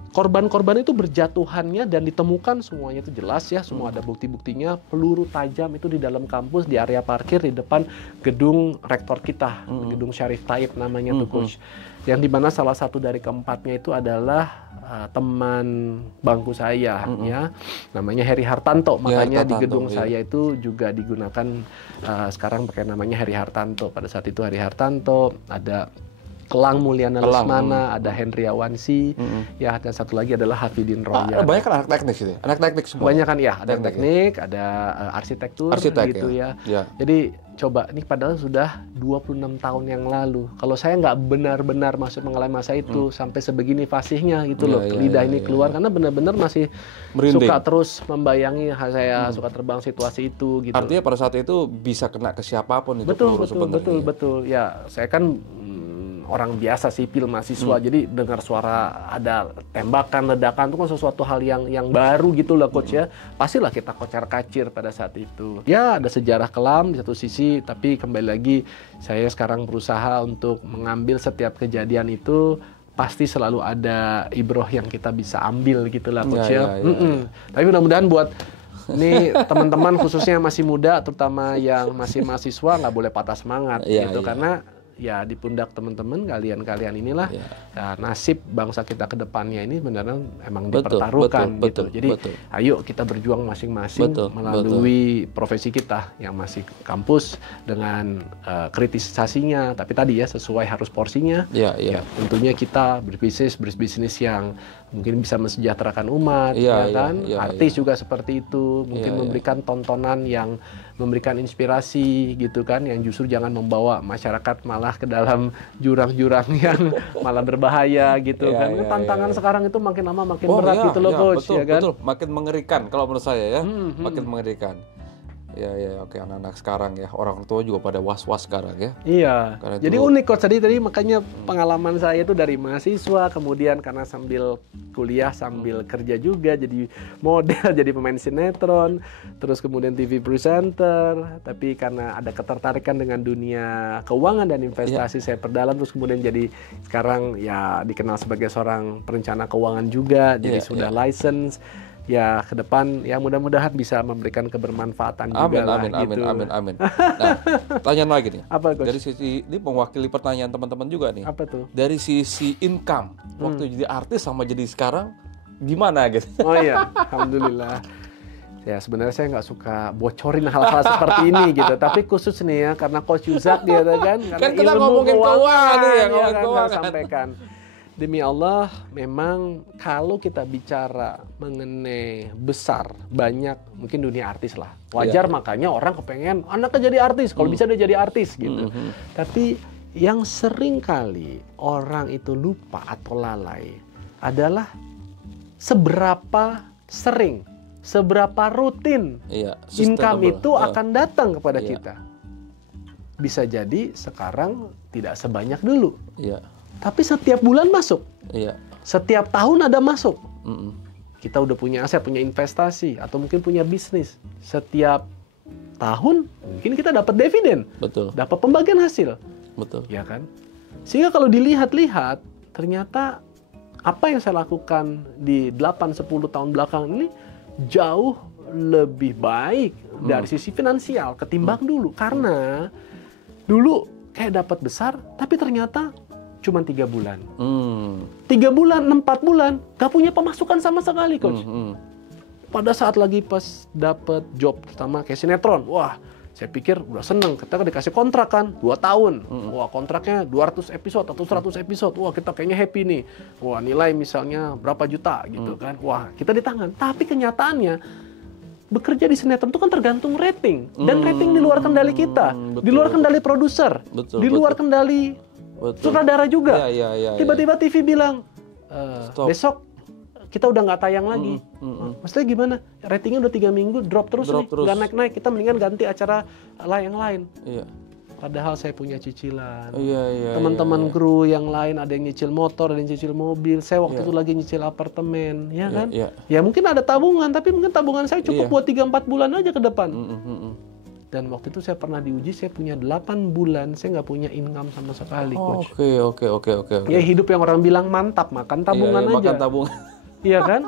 korban-korban itu berjatuhannya dan ditemukan semuanya itu jelas ya, semua ada bukti-buktinya, peluru tajam itu di dalam kampus, di area parkir di depan gedung rektor kita, gedung Syarif Taib namanya tuh coach. Yang dimana salah satu dari keempatnya itu adalah teman bangku saya ya, namanya Heri Hartanto. Makanya di gedung saya itu juga digunakan sekarang pakai namanya Heri Hartanto. Pada saat itu Heri Hartanto, ada Kelang Mulyana Lesmana, ada Henry Awansi, ya, dan satu lagi adalah Hafidin Roya. Banyak kan anak teknik sih, anak teknik semua. Banyak kan ya, ada teknik, ada arsitektur gitu ya. Jadi coba, ini padahal sudah 26 tahun yang lalu. Kalau saya nggak benar-benar masuk mengalami masa itu, sampai sebegini fasihnya gitu loh, lidah ini keluar, karena benar-benar masih merinding. Suka terus membayangi, saya suka terbang situasi itu gitu. Artinya pada saat itu bisa kena ke siapapun itu. Betul. Ya, saya kan orang biasa sipil mahasiswa, jadi dengar suara ada tembakan, ledakan itu kan sesuatu hal yang baru gitu lah coach ya. Pastilah kita kocar-kacir pada saat itu. Ya ada sejarah kelam di satu sisi, tapi kembali lagi saya sekarang berusaha untuk mengambil setiap kejadian itu, pasti selalu ada ibroh yang kita bisa ambil gitu lah coach ya. Tapi mudah-mudahan buat ini teman-teman khususnya yang masih muda, terutama yang masih mahasiswa, nggak boleh patah semangat gitu, karena ya di pundak teman-teman kalian inilah nasib bangsa kita ke depannya ini benar-benar emang dipertaruhkan gitu. Jadi ayo kita berjuang masing-masing melalui profesi kita yang masih kampus dengan kritisasinya, tapi tadi ya sesuai harus porsinya. Ya, tentunya kita berbisnis yang mungkin bisa mensejahterakan umat, artis juga seperti itu, mungkin memberikan tontonan yang memberikan inspirasi gitu kan, yang justru jangan membawa masyarakat malah ke dalam jurang-jurang yang malah berbahaya gitu kan. Tantangan sekarang itu makin lama makin berat gitu loh coach, betul, ya kan? Betul, makin mengerikan kalau menurut saya ya, makin mengerikan. Ya, oke, anak-anak sekarang ya, orang tua juga pada was-was sekarang ya. Iya. Karena Jadi dulu- unik Coach tadi makanya pengalaman saya itu dari mahasiswa, kemudian karena sambil kuliah sambil kerja juga jadi model, jadi pemain sinetron, terus kemudian TV presenter, tapi karena ada ketertarikan dengan dunia keuangan dan investasi saya perdalam, terus kemudian jadi sekarang ya dikenal sebagai seorang perencana keuangan juga, jadi sudah license. Ya ke depan ya mudah-mudahan bisa memberikan kebermanfaatan juga lah gitu. Amin. Nah, pertanyaan lagi nih. Apa, Coach? Dari sisi ini mewakili pertanyaan teman-teman juga nih. Apa tuh? Dari sisi income waktu jadi artis sama jadi sekarang gimana gitu? Oh iya, alhamdulillah. Ya sebenarnya saya nggak suka bocorin hal-hal seperti ini gitu. Tapi khusus nih ya karena Coach Yuzak gitu kan. Kan kita ngomongin keuangan nih ya, ngomongin kan, keuangan. saya sampaikan. Demi Allah, memang kalau kita bicara mengenai besar, banyak, mungkin dunia artis lah. Wajar makanya orang kepengen anaknya jadi artis, kalau bisa dia jadi artis gitu. Tapi yang sering kali orang itu lupa atau lalai adalah seberapa sering, seberapa rutin income itu akan datang kepada kita. Bisa jadi sekarang tidak sebanyak dulu. Tapi setiap bulan masuk. Setiap tahun ada masuk. Kita udah punya aset, punya investasi, atau mungkin punya bisnis. Setiap tahun mungkin kita dapat dividen. Betul. Dapat pembagian hasil. Betul. Ya kan? Sehingga kalau dilihat-lihat, ternyata apa yang saya lakukan di 8-10 tahun belakang ini jauh lebih baik dari sisi finansial ketimbang dulu. Karena dulu kayak dapat besar, tapi ternyata cuma 3 bulan. 3 bulan, 4 bulan, gak punya pemasukan sama sekali, Coach. Pada saat lagi pas dapat job pertama kayak sinetron, wah, saya pikir udah seneng. Kita dikasih kontrak kan, 2 tahun. Wah, kontraknya 200 episode atau 100 episode. Wah, kita kayaknya happy nih. Wah, nilai misalnya berapa juta gitu kan. Wah, kita di tangan. Tapi kenyataannya, bekerja di sinetron itu kan tergantung rating. Dan rating di luar kendali kita. Di luar kendali produser. Di luar kendali sutradara juga. Tiba-tiba TV bilang, besok kita udah nggak tayang lagi. Maksudnya gimana? Ratingnya udah 3 minggu, drop terus nih. Nggak naik-naik, kita mendingan ganti acara yang lain. Padahal saya punya cicilan. Teman-teman kru yang lain ada yang nyicil motor, ada yang nyicil mobil. Saya waktu itu lagi nyicil apartemen, ya kan? Ya mungkin ada tabungan, tapi mungkin tabungan saya cukup buat 3-4 bulan aja ke depan. Dan waktu itu saya pernah diuji, saya punya 8 bulan, saya nggak punya income sama sekali, Coach. Oke. Ya hidup yang orang bilang mantap, makan tabungan aja. Makan tabungan. Iya kan?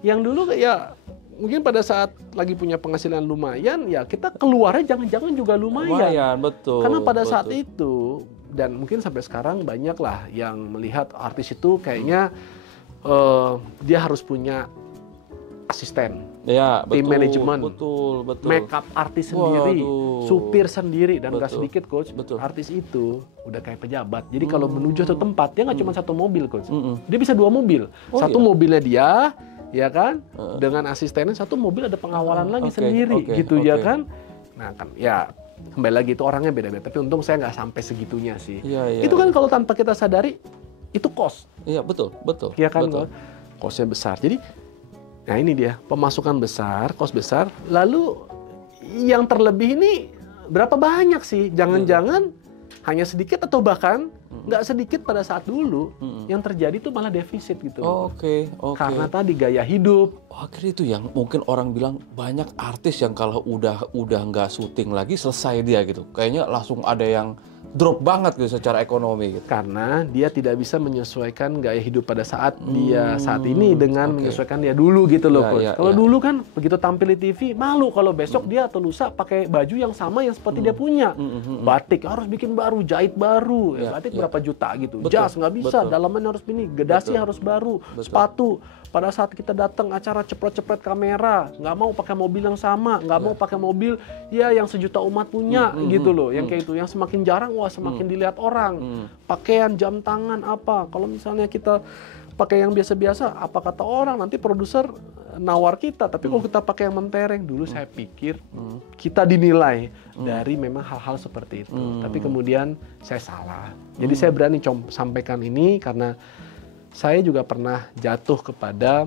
Yang dulu ya mungkin pada saat lagi punya penghasilan lumayan, ya kita keluarnya jangan-jangan juga lumayan. Betul. Karena pada saat itu, dan mungkin sampai sekarang banyak lah yang melihat artis itu kayaknya dia harus punya asisten, tim manajemen, makeup artis sendiri, supir sendiri, dan nggak sedikit, Coach. Artis itu udah kayak pejabat. Jadi kalau menuju satu tempat, dia nggak cuma satu mobil, Coach. Dia bisa 2 mobil. Satu mobilnya dia, ya kan, dengan asistennya. Satu mobil ada pengawalan lagi sendiri, gitu ya kan. Nah kan, ya kembali lagi itu orangnya beda-beda. Tapi untung saya nggak sampai segitunya sih. Itu kan kalau tanpa kita sadari, itu cost. Iya betul. Iya kan, costnya besar. Jadi nah ini dia, pemasukan besar, cost besar, lalu yang terlebih ini berapa banyak sih? Jangan-jangan hanya sedikit atau bahkan nggak sedikit pada saat dulu yang terjadi itu malah defisit gitu. Oke. Karena tadi gaya hidup. Akhirnya itu yang mungkin orang bilang banyak artis yang kalau udah nggak syuting lagi selesai dia gitu. Kayaknya langsung ada yang drop banget gitu secara ekonomi gitu. Karena dia tidak bisa menyesuaikan gaya hidup pada saat dia saat ini dengan menyesuaikan dia dulu gitu loh, Coach. Kalau dulu kan begitu tampil di TV malu kalau besok dia atau lusa pakai baju yang sama yang seperti dia punya. Batik harus bikin baru, jahit baru. Batik berapa juta gitu. Jas nggak bisa, dalamannya harus ini, gedasi harus baru, sepatu. Pada saat kita datang acara cepret-cepret kamera, nggak mau pakai mobil yang sama, nggak mau pakai mobil ya yang sejuta umat punya gitu loh, yang kayak itu, yang semakin jarang, wah semakin dilihat orang. Pakaian, jam tangan apa, kalau misalnya kita pakai yang biasa-biasa, apa kata orang, nanti produser nawar kita. Tapi kalau kita pakai yang mentereng, dulu saya pikir kita dinilai dari memang hal-hal seperti itu. Tapi kemudian saya salah. Jadi saya berani sampaikan ini karena saya juga pernah jatuh kepada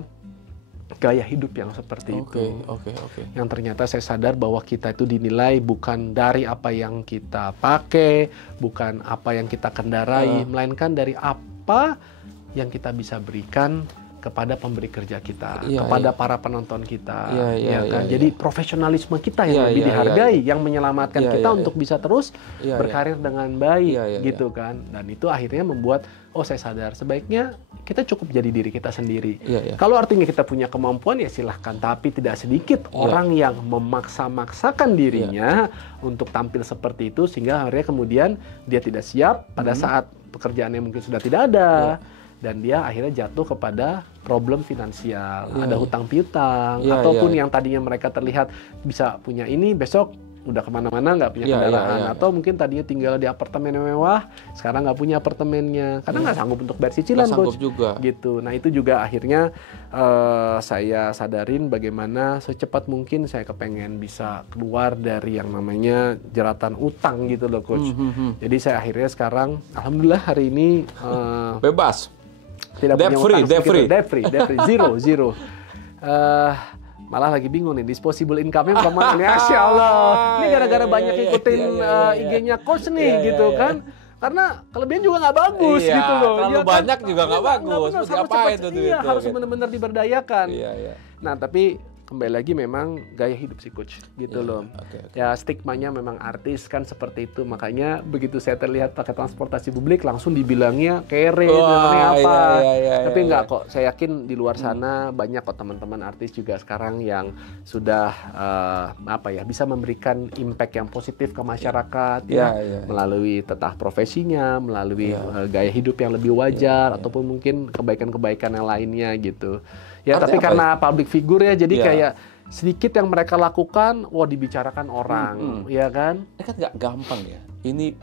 gaya hidup yang seperti itu. Oke. Yang ternyata saya sadar bahwa kita itu dinilai bukan dari apa yang kita pakai, bukan apa yang kita kendarai, melainkan dari apa yang kita bisa berikan kepada pemberi kerja kita, kepada para penonton kita, kan? Jadi profesionalisme kita yang lebih dihargai, yang menyelamatkan kita untuk bisa terus berkarir dengan baik, gitu kan? Dan itu akhirnya membuat, saya sadar sebaiknya kita cukup jadi diri kita sendiri. Kalau artinya kita punya kemampuan ya silahkan, tapi tidak sedikit orang yang memaksa-maksakan dirinya untuk tampil seperti itu sehingga akhirnya kemudian dia tidak siap pada saat pekerjaannya mungkin sudah tidak ada. Dan dia akhirnya jatuh kepada problem finansial, ada hutang piutang, ataupun yang tadinya mereka terlihat bisa punya ini, besok udah kemana-mana nggak punya kendaraan, atau mungkin tadinya tinggal di apartemen yang mewah, sekarang nggak punya apartemennya, karena nggak sanggup untuk bayar cicilan, Coach. Gitu. Nah itu juga akhirnya saya sadarin bagaimana secepat mungkin saya kepengen bisa keluar dari yang namanya jeratan utang gitu loh, Coach. Jadi saya akhirnya sekarang, alhamdulillah hari ini bebas. Tidak punya utang, debt free, zero. Malah lagi bingung nih, disposable income-nya kemana nih? Masya Allah, ini gara-gara banyak ikutin IG-nya Coach nih, gitu kan? Karena kelebihan juga nggak bagus gitu loh. Terlalu banyak juga nggak bagus. Harus benar-benar diberdayakan. Nah, tapi kembali lagi memang gaya hidup si Coach gitu loh. Ya stigmanya memang artis kan seperti itu. Makanya begitu saya terlihat pakai transportasi publik langsung dibilangnya kere, namanya apa. Tapi enggak kok. Saya yakin di luar sana banyak kok teman-teman artis juga sekarang yang sudah bisa memberikan impact yang positif ke masyarakat melalui tetah profesinya, melalui gaya hidup yang lebih wajar ataupun mungkin kebaikan-kebaikan yang lainnya gitu. Ya, tapi karena public figure ya, jadi kayak sedikit yang mereka lakukan, dibicarakan orang, ya kan? Ini kan nggak gampang ya. Ini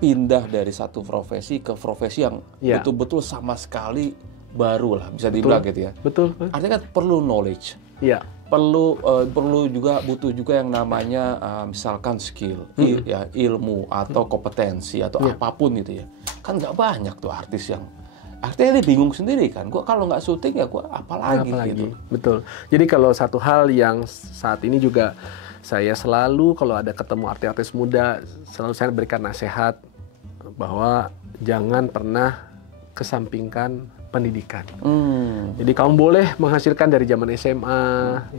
pindah dari satu profesi ke profesi yang betul-betul sama sekali baru lah, bisa dibilang gitu ya. Betul. Artinya kan perlu knowledge. Iya. Perlu juga butuh juga yang namanya misalkan skill, ilmu atau kompetensi atau apapun gitu ya. Kan nggak banyak tuh artis yang artinya dia bingung sendiri kan, gue kalau nggak syuting ya gue apalagi gitu. Betul. Jadi kalau satu hal yang saat ini juga saya selalu kalau ada ketemu artis-artis muda, selalu saya berikan nasihat bahwa jangan pernah kesampingkan pendidikan. Jadi kamu boleh menghasilkan dari zaman SMA,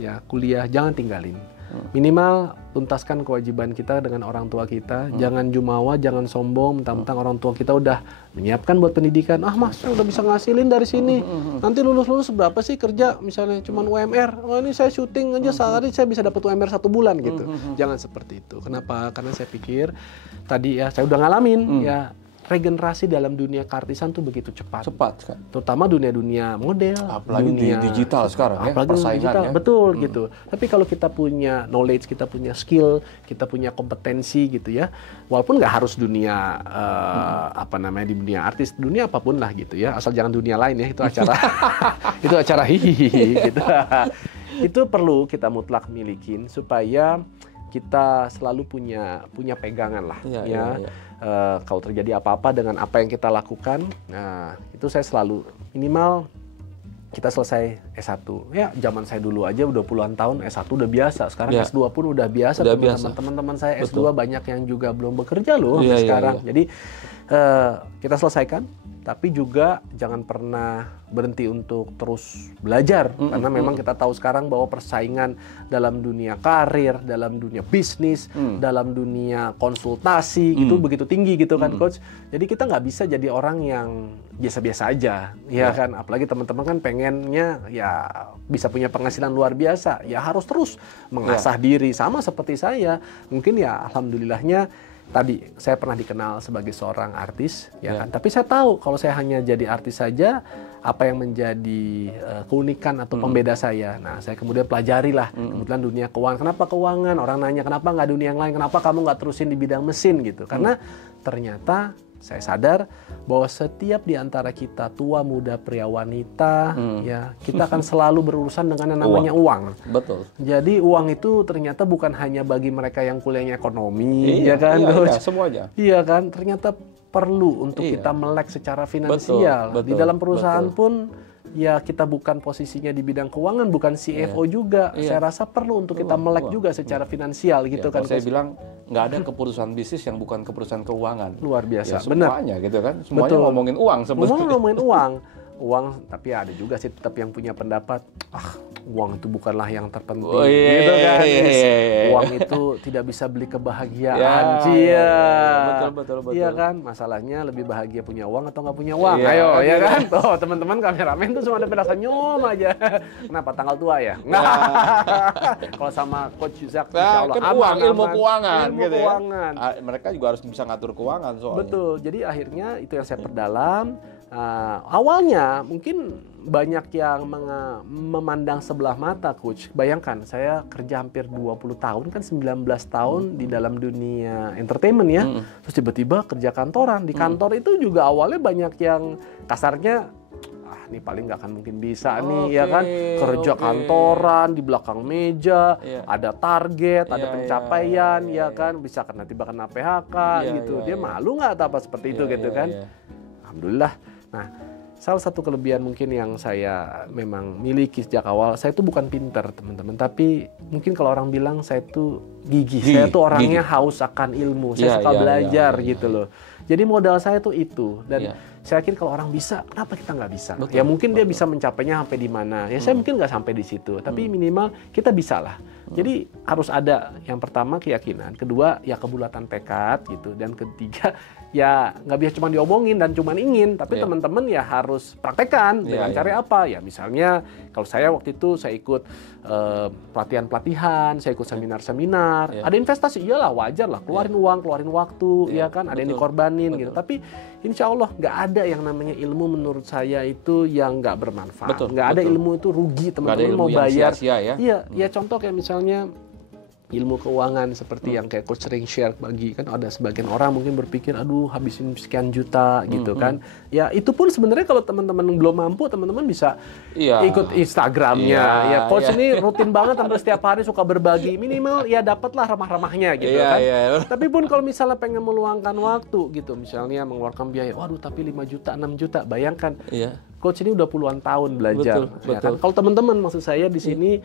ya kuliah, jangan tinggalin. Minimal tuntaskan kewajiban kita dengan orang tua kita. Jangan jumawa, jangan sombong, mentang-mentang orang tua kita udah menyiapkan buat pendidikan. Mas, saya udah bisa ngasilin dari sini. Nanti lulus-lulus berapa sih kerja? Misalnya cuman UMR. Ini saya syuting aja sehari saya bisa dapat UMR 1 bulan gitu. Jangan seperti itu. Kenapa? Karena saya pikir tadi ya saya udah ngalamin ya. Regenerasi dalam dunia keartisan tuh begitu cepat kan? Terutama dunia model, apalagi di digital sekarang ya, persaingannya. Betul gitu. Tapi kalau kita punya knowledge, kita punya skill, kita punya kompetensi gitu ya, walaupun nggak harus dunia di dunia artis, dunia apapun lah gitu ya, asal jangan dunia lain ya, itu acara itu acara hihihi gitu. Itu perlu kita mutlak milikin supaya kita selalu punya pegangan lah kalau terjadi apa-apa dengan apa yang kita lakukan. Nah, itu saya selalu minimal kita selesai S1. Ya, zaman saya dulu aja udah puluhan tahun S1 udah biasa. Sekarang S2 pun udah biasa. Teman-teman saya S2 banyak yang juga belum bekerja loh sekarang. Jadi kita selesaikan, tapi juga jangan pernah berhenti untuk terus belajar. Karena memang kita tahu sekarang bahwa persaingan dalam dunia karir, dalam dunia bisnis, dalam dunia konsultasi itu begitu tinggi gitu kan, Coach. Jadi kita nggak bisa jadi orang yang biasa-biasa aja, ya kan. Apalagi teman-teman kan pengennya ya bisa punya penghasilan luar biasa, ya harus terus mengasah diri. Sama seperti saya, mungkin ya alhamdulillahnya tadi saya pernah dikenal sebagai seorang artis, ya kan. Tapi saya tahu kalau saya hanya jadi artis saja, apa yang menjadi keunikan atau pembeda saya. Nah, saya kemudian pelajari lah, kebetulan dunia keuangan. Kenapa keuangan? Orang nanya kenapa nggak dunia yang lain? Kenapa kamu nggak terusin di bidang mesin gitu? Karena ternyata saya sadar bahwa setiap di antara kita, tua, muda, pria, wanita, ya kita akan selalu berurusan dengan yang namanya uang. Betul. Jadi uang itu ternyata bukan hanya bagi mereka yang kuliahnya ekonomi, ya kan, Coach? Semuanya. Iya kan, ternyata perlu untuk kita melek secara finansial. Betul, di dalam perusahaan pun ya kita bukan posisinya di bidang keuangan, bukan CFO juga. Saya rasa perlu untuk kita melek juga secara finansial gitu kan. Saya bilang nggak ada keputusan bisnis yang bukan keputusan keuangan. Luar biasa, semuanya gitu kan. Semuanya ngomongin uang sebetulnya. Ngomongin uang, tapi ada juga sih tetap yang punya pendapat, uang itu bukanlah yang terpenting, gitu kan. Uang itu tidak bisa beli kebahagiaan. Betul. Iya kan, masalahnya lebih bahagia punya uang atau nggak punya uang. Ayo, ya kan. Tuh teman-teman kameramen tuh cuma ada pada senyum aja. Kenapa tanggal tua ya? Kalau sama Coach Yuzak, insya Allah kan uang, ilmu keuangan, gitu keuangan. Ya. Mereka juga harus bisa ngatur keuangan soalnya. Betul. Jadi akhirnya itu yang saya perdalam. Awalnya mungkin banyak yang memandang sebelah mata, Coach. Bayangkan, saya kerja hampir 20 tahun, kan 19 tahun di dalam dunia entertainment ya. Terus tiba-tiba kerja kantoran. Di kantor itu juga awalnya banyak yang kasarnya, ini paling nggak akan mungkin bisa nih, ya kan. Kerja kantoran, di belakang meja, ada target, ada pencapaian, ya kan. Bisa kan nanti bahkan PHK gitu. Dia malu nggak atau apa seperti itu gitu kan. Alhamdulillah. Nah, salah satu kelebihan mungkin yang saya memang miliki sejak awal, saya itu bukan pinter teman-teman, tapi mungkin kalau orang bilang saya itu gigih. Saya tuh orangnya haus akan ilmu, saya suka belajar gitu loh. Jadi modal saya tuh itu, dan saya yakin kalau orang bisa, kenapa kita nggak bisa? Ya mungkin dia bisa mencapainya sampai di mana, ya saya mungkin nggak sampai di situ, tapi minimal kita bisa lah. Jadi harus ada yang pertama keyakinan, kedua ya kebulatan tekad gitu, dan ketiga ya nggak bisa cuma diomongin dan cuma ingin, tapi teman-teman ya harus praktekkan dengan cara apa? Ya misalnya kalau saya waktu itu saya ikut pelatihan-pelatihan, saya ikut seminar-seminar, ada investasi, iyalah wajar lah, keluarin uang, keluarin waktu, ya kan, ada yang dikorbanin gitu. Tapi insya Allah nggak ada yang namanya ilmu menurut saya itu yang nggak bermanfaat. Nggak ada ilmu itu rugi, teman-teman mau bayar. Iya, contoh kayak misalnya ilmu keuangan seperti yang kayak Coach sering share bagi, kan ada sebagian orang mungkin berpikir aduh habisin sekian juta gitu kan. Ya itu pun sebenarnya kalau teman-teman belum mampu, teman-teman bisa ikut Instagramnya. Ya Coach ini rutin banget sampai setiap hari suka berbagi, minimal ya dapatlah remah-remahnya gitu kan. Tapi pun kalau misalnya pengen meluangkan waktu gitu, misalnya mengeluarkan biaya, waduh tapi 5 juta, 6 juta, bayangkan. Coach ini udah puluhan tahun belajar. Ya kan? Kalau teman-teman maksud saya di sini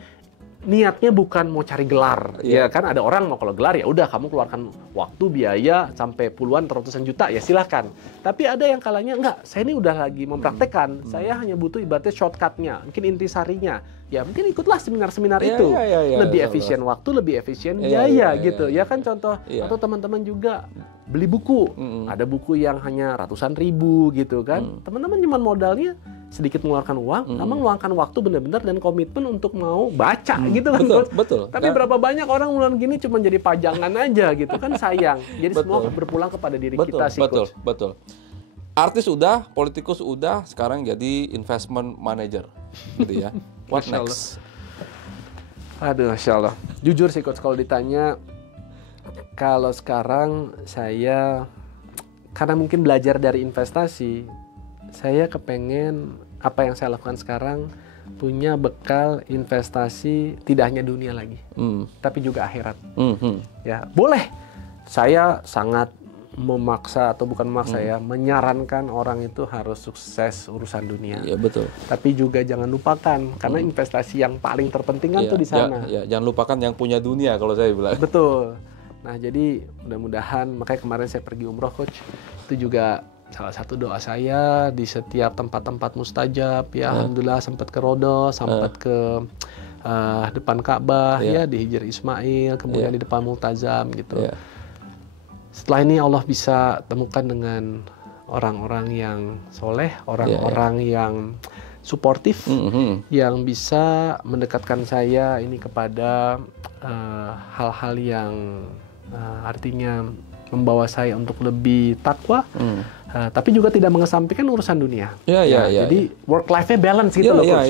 niatnya bukan mau cari gelar, ya kan ada orang mau kalau gelar ya udah kamu keluarkan waktu biaya sampai puluhan ratusan juta ya silahkan. Tapi ada yang kalanya enggak, saya ini udah lagi mempraktekkan, saya hanya butuh ibaratnya shortcutnya, mungkin intisarinya, ya mungkin ikutlah seminar-seminar itu, lebih efisien waktu, lebih efisien biaya gitu, ya kan contoh. Atau teman-teman juga beli buku, ada buku yang hanya ratusan ribu gitu kan, teman-teman cuma modalnya sedikit mengeluarkan uang, sama meluangkan waktu benar-benar dan komitmen untuk mau baca gitu kan. Betul. Tapi berapa banyak orang mulai gini cuma jadi pajangan aja gitu kan, sayang. Jadi semua berpulang kepada diri kita sih. Betul. Artis udah, politikus udah, sekarang jadi investment manager gitu ya. What next? Aduh, Masya Allah. Jujur sih Coach, kalau ditanya, kalau sekarang saya, karena mungkin belajar dari investasi, saya kepengen apa yang saya lakukan sekarang punya bekal investasi tidak hanya dunia lagi, tapi juga akhirat. Ya boleh, saya sangat memaksa atau bukan memaksa ya, menyarankan orang itu harus sukses urusan dunia. Iya betul. Tapi juga jangan lupakan, karena investasi yang paling terpenting kan tuh di sana. Jangan lupakan yang punya dunia kalau saya bilang. Betul. Nah jadi mudah-mudahan, makanya kemarin saya pergi umroh Coach, itu juga salah satu doa saya di setiap tempat-tempat mustajab ya. Alhamdulillah sempat ke Rodos, sempat ke depan Ka'bah ya, di Hijr Ismail, kemudian di depan Multazam gitu. Setelah ini Allah bisa temukan dengan orang-orang yang soleh, orang-orang yang suportif, yang bisa mendekatkan saya ini kepada hal-hal yang artinya membawa saya untuk lebih takwa, tapi juga tidak mengesampingkan urusan dunia. Jadi work life-nya balance gitu loh Coach.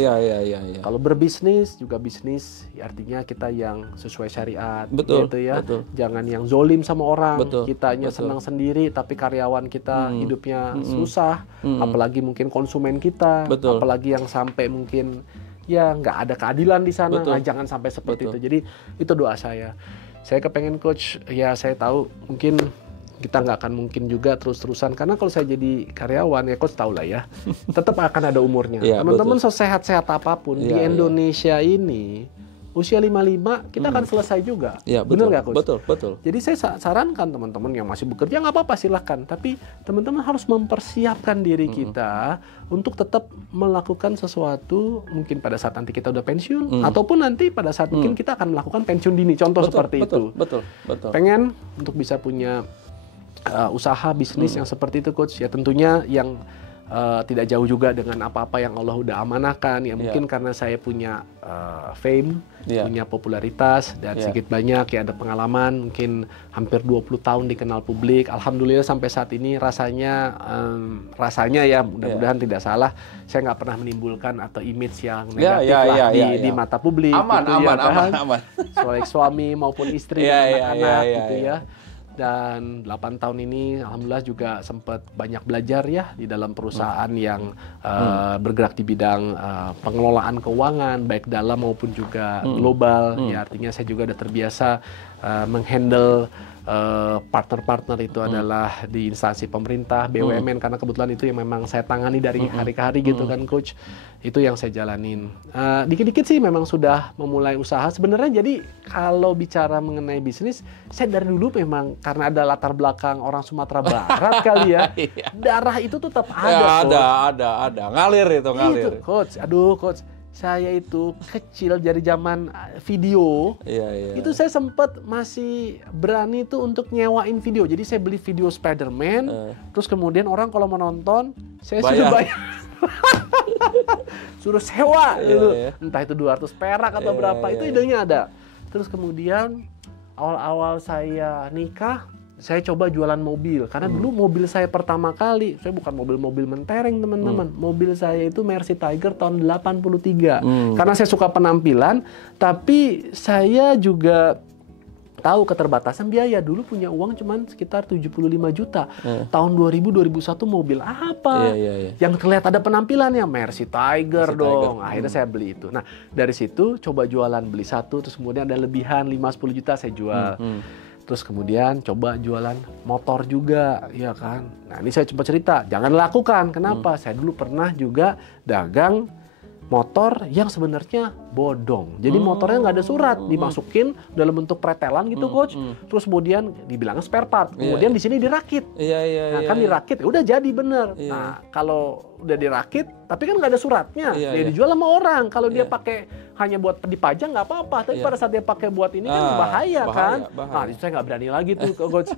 Kalau berbisnis juga bisnis, ya artinya kita yang sesuai syariat, gitu ya. Jangan yang zolim sama orang, kitanya senang sendiri, tapi karyawan kita hidupnya susah, apalagi mungkin konsumen kita, apalagi yang sampai mungkin ya nggak ada keadilan di sana. Nah, jangan sampai seperti itu. Jadi itu doa saya. Saya kepengen Coach, ya saya tahu mungkin kita nggak akan mungkin juga terus-terusan, karena kalau saya jadi karyawan ya coach tahu lah ya, tetap akan ada umurnya. Teman-teman sesehat-sehat apapun di Indonesia ini, usia 55 kita akan selesai juga. Benar nggak coach? Betul. Jadi saya sarankan teman-teman yang masih bekerja nggak apa-apa silahkan, tapi teman-teman harus mempersiapkan diri kita untuk tetap melakukan sesuatu mungkin pada saat nanti kita udah pensiun, ataupun nanti pada saat mungkin kita akan melakukan pensiun dini. Contoh seperti itu. Betul. Pengen untuk bisa punya usaha bisnis yang seperti itu coach, ya tentunya yang tidak jauh juga dengan apa-apa yang Allah udah amanahkan ya. Mungkin karena saya punya fame, punya popularitas, dan sedikit banyak ya ada pengalaman, mungkin hampir 20 tahun dikenal publik. Alhamdulillah sampai saat ini rasanya ya, mudah-mudahan tidak salah, saya nggak pernah menimbulkan atau image yang negatif di mata publik. Aman. Baik suami maupun istri, anak-anak gitu ya. Dan 8 tahun ini alhamdulillah juga sempat banyak belajar ya di dalam perusahaan yang bergerak di bidang pengelolaan keuangan baik dalam maupun juga global. Ya artinya saya juga udah terbiasa menghandle partner-partner itu adalah di instansi pemerintah, BUMN, karena kebetulan itu yang memang saya tangani dari hari ke hari gitu kan coach. Itu yang saya jalanin. Dikit-dikit sih memang sudah memulai usaha. Sebenarnya jadi kalau bicara mengenai bisnis, saya dari dulu memang karena ada latar belakang orang Sumatera Barat kali ya. Darah itu tetap ada. Ada. Ngalir. Itu, coach. Aduh, coach. Saya itu kecil dari zaman video. Itu saya sempat masih berani tuh untuk nyewain video. Jadi saya beli video Spider-Man, terus kemudian orang kalau menonton, saya suruh bayar. Suruh sewa gitu. Entah itu 200 perak atau berapa, itu idenya ada. Terus kemudian awal-awal saya nikah, saya coba jualan mobil. Karena dulu mobil saya pertama kali, saya bukan mobil-mobil mentereng teman-teman. Mobil saya itu Mercy Tiger tahun 83. Karena saya suka penampilan, tapi saya juga tahu keterbatasan biaya. Dulu punya uang cuman sekitar 75 juta. Tahun 2000-2001 mobil apa? Yang kelihatan ada penampilannya Mercy Tiger dong. Akhirnya saya beli itu. Nah, dari situ coba jualan, beli satu, terus kemudian ada lebihan 5-10 juta saya jual. Terus kemudian coba jualan motor juga, ya kan. Nah ini saya coba cerita, jangan lakukan. Kenapa? Saya dulu pernah juga dagang motor yang sebenarnya bodong. Jadi motornya nggak ada surat, dimasukin dalam bentuk pretelan gitu coach. Terus kemudian dibilangnya spare part. Kemudian di sini dirakit. Nah kan dirakit, ya udah jadi bener. Nah kalau udah dirakit, tapi kan nggak ada suratnya. Dia dijual sama orang. Kalau dia pakai hanya buat dipajang nggak apa-apa. Tapi pada saat dia pakai buat ini kan bahaya kan. Nah itu saya nggak berani lagi tuh coach.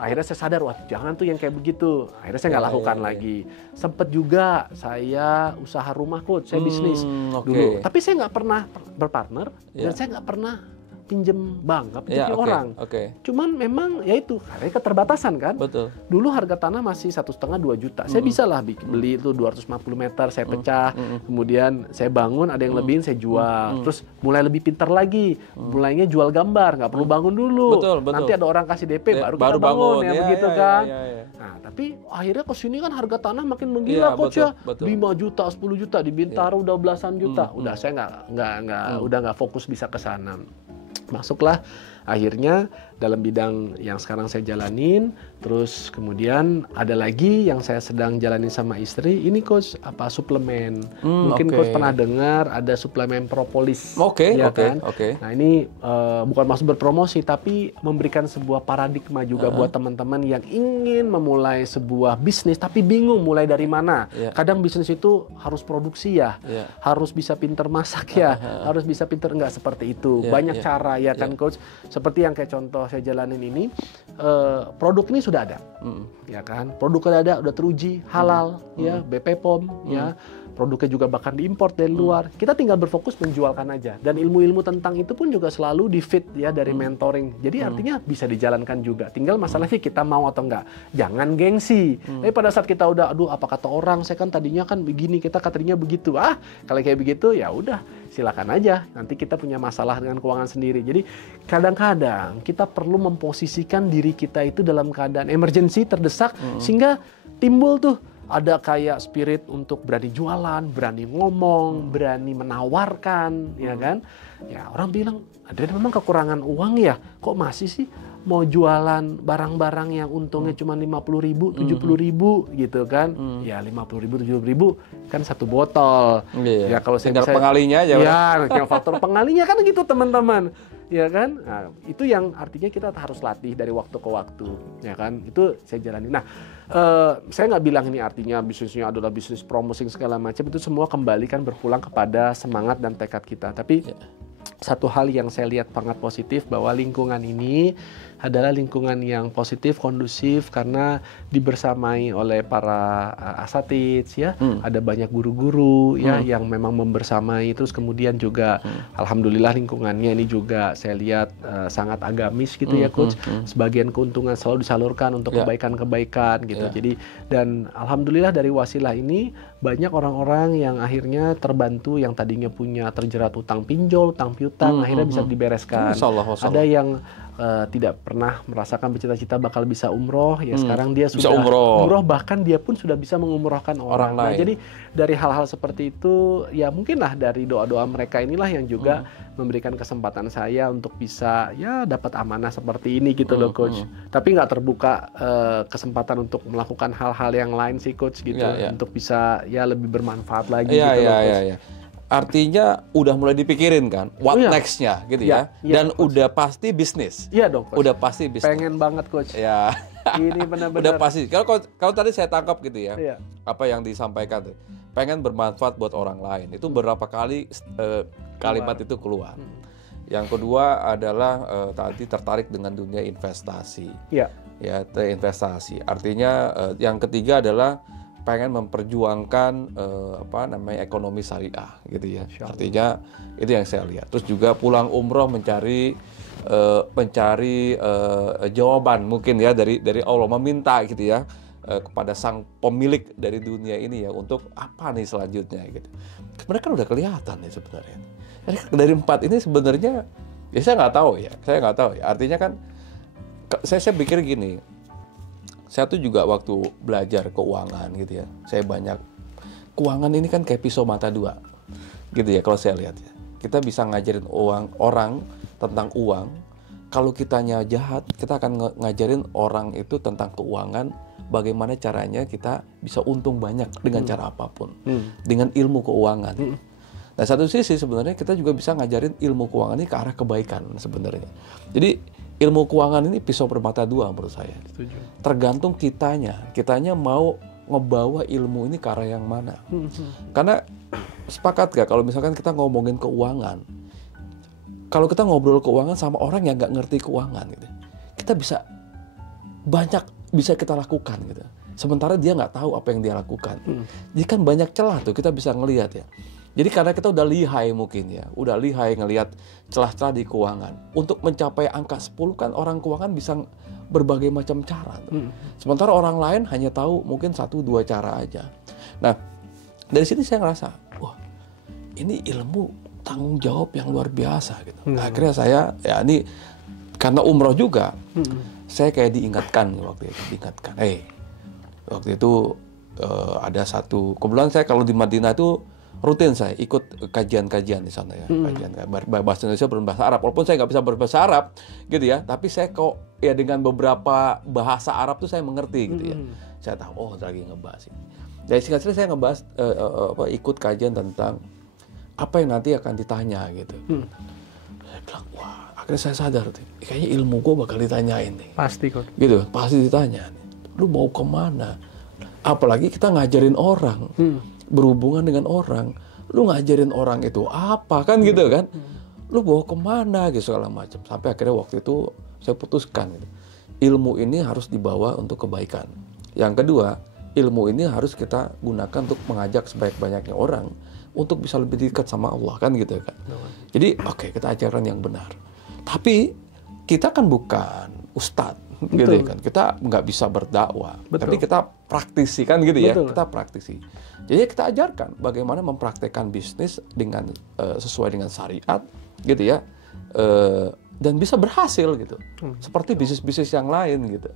Akhirnya saya sadar, wah jangan tuh yang kayak begitu. Akhirnya saya nggak lakukan lagi. Sempet juga saya usaha rumah coach, saya bisnis dulu. Tapi saya nggak pernah berpartner dan saya nggak pernah pinjem bank, nggak pinjem orang. Cuman memang ya itu karena keterbatasan kan. Dulu harga tanah masih 1,5-2 juta. Saya bisa lah beli itu 250 meter, saya pecah. Kemudian saya bangun, ada yang lebihin saya jual. Terus mulai lebih pintar lagi. Mulainya jual gambar, nggak perlu bangun dulu. Nanti ada orang kasih DP baru kita bangun ya begitu kan. Nah tapi akhirnya ke sini kan harga tanah makin menggila coach ya. 5 juta, 10 juta di Bintaro udah belasan juta. Udah saya nggak fokus bisa ke sana. Masuklah akhirnya dalam bidang yang sekarang saya jalanin. Terus kemudian ada lagi yang saya sedang jalanin sama istri. Ini coach apa suplemen. Mungkin coach pernah dengar ada suplemen propolis. Kan? Nah ini bukan maksud berpromosi tapi memberikan sebuah paradigma juga buat teman-teman yang ingin memulai sebuah bisnis tapi bingung mulai dari mana. Kadang bisnis itu harus produksi ya. Harus bisa pinter masak ya. Harus bisa pinter, enggak seperti itu. Banyak cara ya kan coach. Seperti yang kayak contoh saya jalanin ini, produk ini sudah ada, ya kan? Produk udah teruji, halal, ya, BP POM, ya. Produknya juga bahkan diimpor dari luar. Kita tinggal berfokus menjualkan aja. Dan ilmu-ilmu tentang itu pun juga selalu di-feed ya dari mentoring. Jadi artinya bisa dijalankan juga. Tinggal masalahnya kita mau atau enggak. Jangan gengsi. Tapi pada saat kita udah, aduh apa kata orang, saya kan tadinya kan begini, kita katanya begitu. Kalau kayak begitu ya udah, silakan aja. Nanti kita punya masalah dengan keuangan sendiri. Jadi kadang-kadang kita perlu memposisikan diri kita itu dalam keadaan emergency, terdesak, sehingga timbul tuh ada kayak spirit untuk berani jualan, berani ngomong, berani menawarkan, ya kan? Ya orang bilang, Adrian memang kekurangan uang ya, kok masih sih mau jualan barang-barang yang untungnya cuma 50.000, 70.000 gitu kan. Ya 50.000, 70.000 kan satu botol. Ya kalau saya tinggal bisa, pengalinya aja. Ya, yang faktor pengalinya kan gitu teman-teman. Ya kan? Nah, itu yang artinya kita harus latih dari waktu ke waktu, ya kan? Itu saya jalani. Nah, saya nggak bilang ini artinya bisnisnya adalah bisnis promoting segala macam, itu semua kembali kan berpulang kepada semangat dan tekad kita. Tapi satu hal yang saya lihat sangat positif bahwa lingkungan ini adalah lingkungan yang positif, kondusif karena dibersamai oleh para asatids ya. Ada banyak guru-guru ya yang memang membersamai, terus kemudian juga alhamdulillah lingkungannya ini juga saya lihat sangat agamis gitu ya coach. Sebagian keuntungan selalu disalurkan untuk kebaikan-kebaikan gitu. Jadi dan alhamdulillah dari wasilah ini banyak orang-orang yang akhirnya terbantu, yang tadinya punya terjerat utang pinjol, utang piutang, akhirnya bisa dibereskan. Ada yang tidak pernah merasakan bercita-cita bakal bisa umroh, ya sekarang dia sudah umroh, bahkan dia pun sudah bisa mengumrohkan orang lain. Nah, jadi dari hal-hal seperti itu, ya mungkinlah dari doa-doa mereka inilah yang juga memberikan kesempatan saya untuk bisa ya dapat amanah seperti ini gitu loh coach. Tapi nggak terbuka kesempatan untuk melakukan hal-hal yang lain sih coach gitu, untuk bisa ya lebih bermanfaat lagi gitu loh coach. Artinya udah mulai dipikirin kan, what next-nya gitu ya. Dan coach, udah pasti bisnis. Iya dong coach. Udah pasti bisnis. Pengen banget coach. Ya. Ini benar-benar. Udah pasti. Kalau tadi saya tangkap gitu ya, apa yang disampaikan, pengen bermanfaat buat orang lain. Itu berapa kali kalimat itu keluar. Yang kedua adalah tadi tertarik dengan dunia investasi. Ya, investasi. Artinya yang ketiga adalah pengen memperjuangkan ekonomi syariah gitu ya. Artinya itu yang saya lihat. Terus juga pulang umroh mencari jawaban mungkin ya dari Allah, meminta gitu ya kepada sang pemilik dari dunia ini ya untuk apa nih selanjutnya gitu. Sebenarnya kan udah kelihatan nih sebenarnya. Jadi dari 4 ini sebenarnya ya saya nggak tahu ya. Artinya kan saya pikir gini. Saya tuh juga waktu belajar keuangan gitu ya, saya banyak keuangan ini kan kayak pisau mata dua gitu ya kalau saya lihat ya. Kita bisa ngajarin orang tentang uang. Kalau kitanya jahat, kita akan ngajarin orang itu tentang keuangan, bagaimana caranya kita bisa untung banyak dengan cara apapun, dengan ilmu keuangan. Nah, satu sisi sebenarnya kita juga bisa ngajarin ilmu keuangan ini ke arah kebaikan sebenarnya. Jadi ilmu keuangan ini pisau bermata dua menurut saya. Setuju. Tergantung kitanya mau ngebawa ilmu ini ke arah yang mana. Karena sepakat gak kalau misalkan kita ngomongin keuangan, kalau kita ngobrol keuangan sama orang yang nggak ngerti keuangan gitu, kita bisa kita lakukan gitu. Sementara dia nggak tahu apa yang dia lakukan. Jadi kan banyak celah tuh kita bisa ngelihat ya. Jadi karena kita udah lihai mungkin ya, udah lihai ngelihat celah-celah di keuangan. Untuk mencapai angka 10 kan orang keuangan bisa berbagai macam cara. Sementara orang lain hanya tahu mungkin 1-2 cara aja. Nah, dari sini saya ngerasa, wah ini ilmu tanggung jawab yang luar biasa gitu. Akhirnya saya, ya ini karena umroh juga, saya kayak diingatkan waktu itu, waktu itu ada satu, kebetulan saya kalau di Madinah itu rutin saya ikut kajian-kajian di sana ya, kajian bahasa Indonesia berbahasa Arab, walaupun saya nggak bisa berbahasa Arab gitu ya, tapi saya kok ya dengan beberapa bahasa Arab tuh saya mengerti gitu ya, saya tahu lagi ngebahas ini. Dari singkat cerita saya ngebahas ikut kajian tentang apa yang nanti akan ditanya gitu. Saya bilang wah, akhirnya saya sadar kayaknya ilmu gue bakal ditanyain nih. Pasti kok. Gitu, pasti ditanya. Lu mau kemana? Apalagi kita ngajarin orang. Berhubungan dengan orang, lu ngajarin orang itu apa kan gitu kan, lu bawa kemana gitu segala macam, sampai akhirnya waktu itu saya putuskan gitu. Ilmu ini harus dibawa untuk kebaikan. Yang kedua, ilmu ini harus kita gunakan untuk mengajak sebanyak-banyaknya orang untuk bisa lebih dekat sama Allah kan gitu kan. Jadi kita ajaran yang benar, tapi kita kan bukan ustadz gitu ya kan, kita nggak bisa berdakwah, tapi kita praktisi kan gitu ya. Kita praktisi. Jadi kita ajarkan bagaimana mempraktekkan bisnis dengan sesuai dengan syariat gitu ya, dan bisa berhasil gitu, seperti bisnis-bisnis yang lain gitu.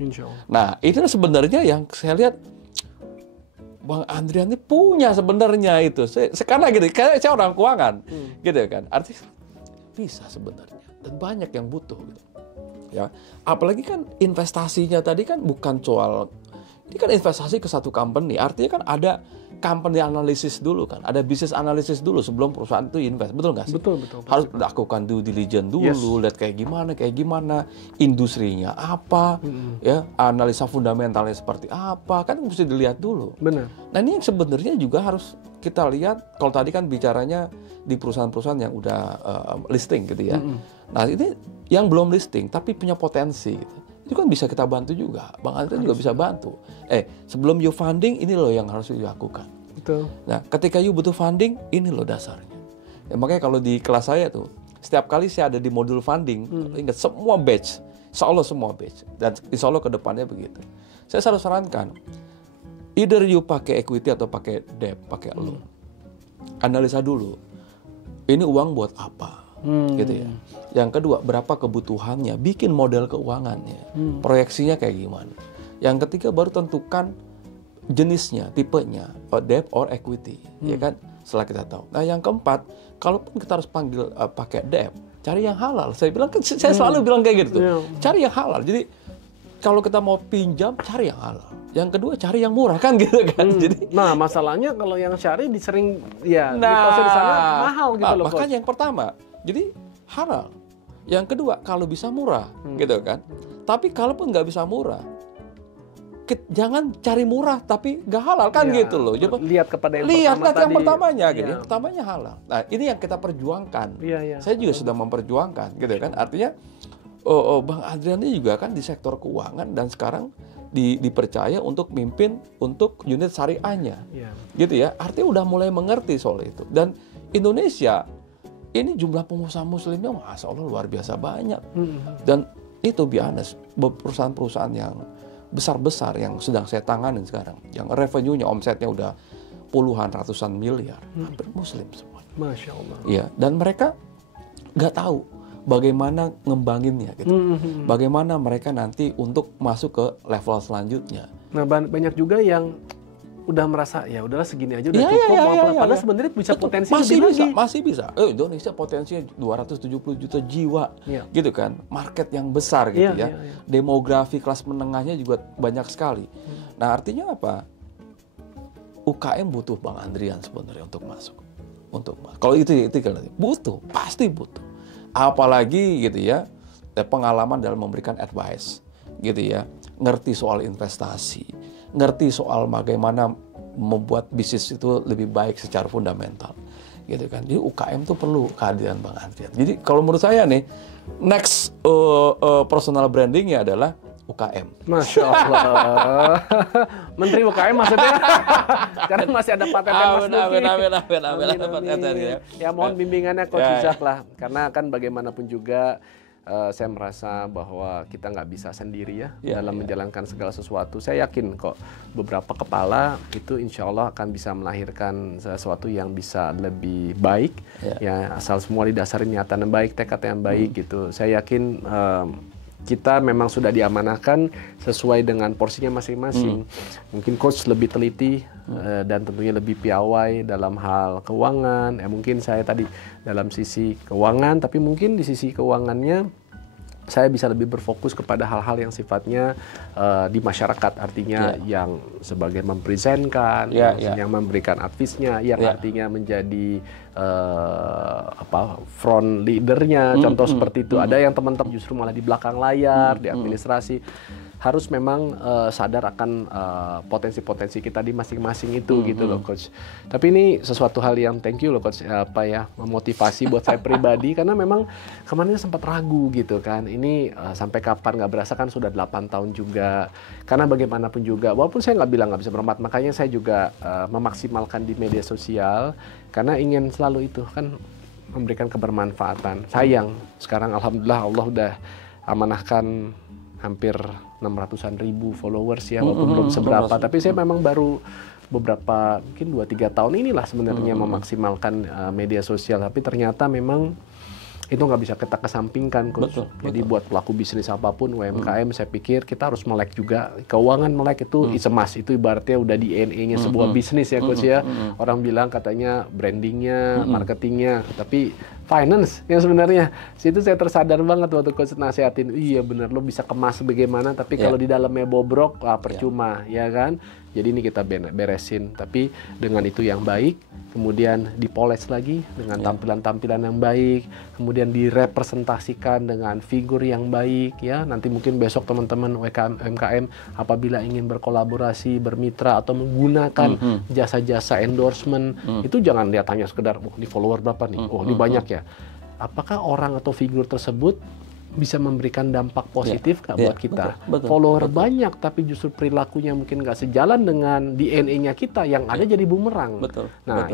Nah ini sebenarnya yang saya lihat Bang Andrian ini punya sebenarnya itu. Karena gitu, karena saya orang keuangan gitu kan, artinya bisa sebenarnya dan banyak yang butuh gitu. Ya, apalagi kan investasinya tadi kan bukan soal, ini kan investasi ke satu company, artinya kan ada company analisis dulu kan, ada bisnis analisis dulu sebelum perusahaan itu invest, betul nggak sih? Betul. Harus lakukan due diligence dulu, lihat kayak gimana, industrinya apa, ya, analisa fundamentalnya seperti apa, kan mesti dilihat dulu. Benar. Nah ini yang sebenarnya juga harus kita lihat, kalau tadi kan bicaranya di perusahaan-perusahaan yang udah listing gitu ya. Nah ini yang belum listing tapi punya potensi gitu. Itu kan bisa kita bantu juga. Bang Adrian juga bisa bantu. Sebelum you funding, ini loh yang harus dilakukan. Betul. Nah, ketika you butuh funding, ini loh dasarnya. Ya, makanya kalau di kelas saya tuh, setiap kali saya ada di modul funding, ingat semua batch, insya Allah semua batch. Dan insya Allah ke depannya begitu. Saya selalu sarankan, either you pakai equity atau pakai debt, pakai loan. Analisa dulu, ini uang buat apa? Gitu ya. Yang kedua, berapa kebutuhannya, bikin model keuangannya, proyeksinya kayak gimana. Yang ketiga, baru tentukan jenisnya, tipenya, debt or equity, ya kan? Setelah kita tahu. Nah, yang keempat, kalaupun kita harus panggil pakai debt, cari yang halal. Saya bilang kan, saya selalu bilang kayak gitu. Cari yang halal. Jadi kalau kita mau pinjam, cari yang halal. Yang kedua, cari yang murah kan gitu kan. Jadi, nah, masalahnya kalau yang syari disering ya di sana mahal gitu loh. Makanya yang pertama, jadi halal. Yang kedua, kalau bisa murah, gitu kan. Tapi kalaupun nggak bisa murah, jangan cari murah tapi nggak halal kan gitu loh. Coba lihat kepada yang pertamanya, gitu. Yang pertamanya halal. Nah, ini yang kita perjuangkan. Saya juga sudah memperjuangkan, gitu kan. Artinya, Bang Adrian ini juga kan di sektor keuangan dan sekarang dipercaya untuk mimpin untuk unit syariahnya, gitu ya. Artinya udah mulai mengerti soal itu. Dan Indonesia ini jumlah pengusaha muslimnya masya Allah luar biasa banyak. Dan itu honest, perusahaan-perusahaan yang besar-besar yang sedang saya tanganin sekarang, yang revenue-nya, omsetnya udah puluhan, ratusan miliar, hampir muslim semuanya. Masya Allah. Iya, dan mereka nggak tahu bagaimana ngembanginnya gitu. Bagaimana mereka nanti untuk masuk ke level selanjutnya. Nah, banyak juga yang udah merasa ya udahlah segini aja udah cukup. Padahal sebenarnya bisa potensi masih bisa. Indonesia potensinya 270 juta jiwa, gitu kan. Market yang besar gitu ya. Demografi kelas menengahnya juga banyak sekali. Nah, artinya apa? UKM butuh Bang Adrian sebenarnya untuk masuk. Kalau itu butuh, pasti butuh. Apalagi gitu ya, pengalaman dalam memberikan advice, gitu ya. Ngerti soal investasi, ngerti soal bagaimana membuat bisnis itu lebih baik secara fundamental, gitu kan. Jadi UKM tuh perlu kehadiran Bang Adrian. Jadi kalau menurut saya nih, next personal brandingnya adalah UKM. Masya Allah. Menteri UKM maksudnya? Karena masih ada paten Mas Duki. Amin. Ya mohon bimbingannya Coach Ishak lah. Karena kan bagaimanapun juga saya merasa bahwa kita nggak bisa sendiri ya dalam menjalankan segala sesuatu. Saya yakin kok beberapa kepala itu insya Allah akan bisa melahirkan sesuatu yang bisa lebih baik. Ya asal semua didasari niatan yang baik, tekad yang baik gitu. Saya yakin kita memang sudah diamanahkan sesuai dengan porsinya masing-masing. Mungkin coach lebih teliti dan tentunya lebih piawai dalam hal keuangan. Mungkin saya tadi dalam sisi keuangan, tapi mungkin di sisi keuangannya saya bisa lebih berfokus kepada hal-hal yang sifatnya di masyarakat, artinya yang sebagai mempresentkan, yang memberikan advice-nya, yang artinya menjadi front leadernya, contoh seperti itu. Ada yang teman-teman justru malah di belakang layar, di administrasi. Harus memang sadar akan potensi-potensi kita di masing-masing itu gitu loh Coach. Tapi ini sesuatu hal yang thank you loh Coach, memotivasi buat saya pribadi karena memang kemarin sempat ragu gitu kan. Ini sampai kapan, nggak berasa kan sudah 8 tahun juga. Karena bagaimanapun juga, walaupun saya nggak bilang nggak bisa berempat, makanya saya juga memaksimalkan di media sosial karena ingin selalu itu kan memberikan kebermanfaatan. Sayang sekarang alhamdulillah Allah udah amanahkan hampir 600-an ribu followers ya, walaupun belum seberapa. Tapi saya memang baru beberapa, mungkin 2-3 tahun inilah sebenarnya memaksimalkan media sosial. Tapi ternyata memang itu nggak bisa kita kesampingkan, Coach. Jadi buat pelaku bisnis apapun, UMKM, saya pikir kita harus melek juga. Keuangan melek itu is a must. Itu ibaratnya udah DNA-nya sebuah bisnis ya, Coach ya. Orang bilang katanya brandingnya, marketingnya, tapi finance yang sebenarnya. Situ saya tersadar banget waktu coach nasihatin, iya bener lo bisa kemas bagaimana, tapi kalau di dalamnya bobrok, percuma, ya kan? Jadi ini kita beresin, tapi dengan itu yang baik, kemudian dipoles lagi dengan tampilan-tampilan yang baik, kemudian direpresentasikan dengan figur yang baik, ya. Nanti mungkin besok teman-teman UMKM apabila ingin berkolaborasi, bermitra atau menggunakan jasa-jasa endorsement, itu jangan lihat hanya sekedar, oh ini follower berapa nih, oh ini banyak ya. Apakah orang atau figur tersebut bisa memberikan dampak positif nggak buat kita? Betul, Follower banyak, tapi justru perilakunya mungkin nggak sejalan dengan DNA-nya kita, yang ada jadi bumerang.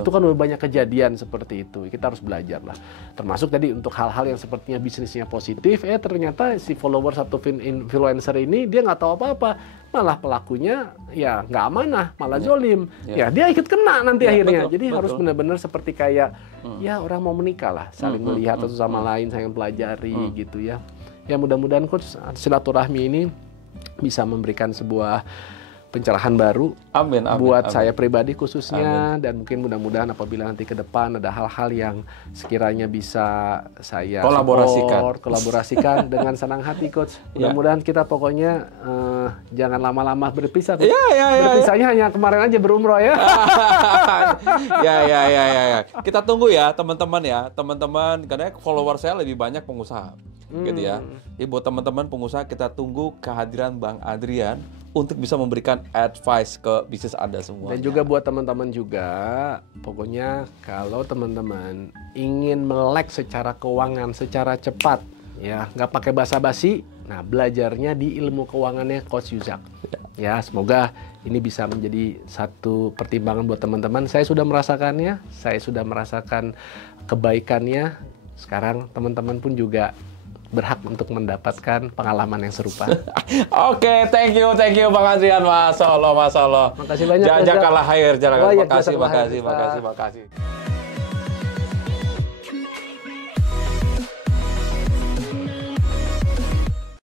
Itu kan udah banyak kejadian seperti itu. Kita harus belajar lah. Termasuk tadi untuk hal-hal yang sepertinya bisnisnya positif, ternyata si followers atau influencer ini dia nggak tahu apa-apa. Malah pelakunya ya nggak amanah, malah zolim. Ya dia ikut kena nanti akhirnya. Jadi harus benar-benar seperti kayak ya orang mau menikah lah, saling melihat satu sama lain, saling pelajari gitu ya. Ya mudah-mudahan coach silaturahmi ini bisa memberikan sebuah pencerahan baru buat saya pribadi khususnya, dan mungkin mudah-mudahan apabila nanti ke depan ada hal-hal yang sekiranya bisa saya kolaborasikan dengan senang hati coach. Mudah-mudahan kita pokoknya jangan lama-lama berpisah. Berpisahnya hanya kemarin aja berumroh ya. Kita tunggu ya teman-teman, karena follower saya lebih banyak pengusaha. Gitu ya. Jadi buat teman-teman pengusaha, kita tunggu kehadiran Bang Adrian untuk bisa memberikan advice ke bisnis Anda semua. Dan juga buat teman-teman juga, pokoknya kalau teman-teman ingin melek secara keuangan secara cepat, ya nggak pakai basa-basi, nah belajarnya di ilmu keuangannya Coach Yuzak. Ya semoga ini bisa menjadi satu pertimbangan buat teman-teman. Saya sudah merasakannya, saya sudah merasakan kebaikannya. Sekarang teman-teman pun juga berhak untuk mendapatkan pengalaman yang serupa. Oke, thank you Bang Adrian, Masya Allah. Makasih banyak. Jazakallah khair, makasih.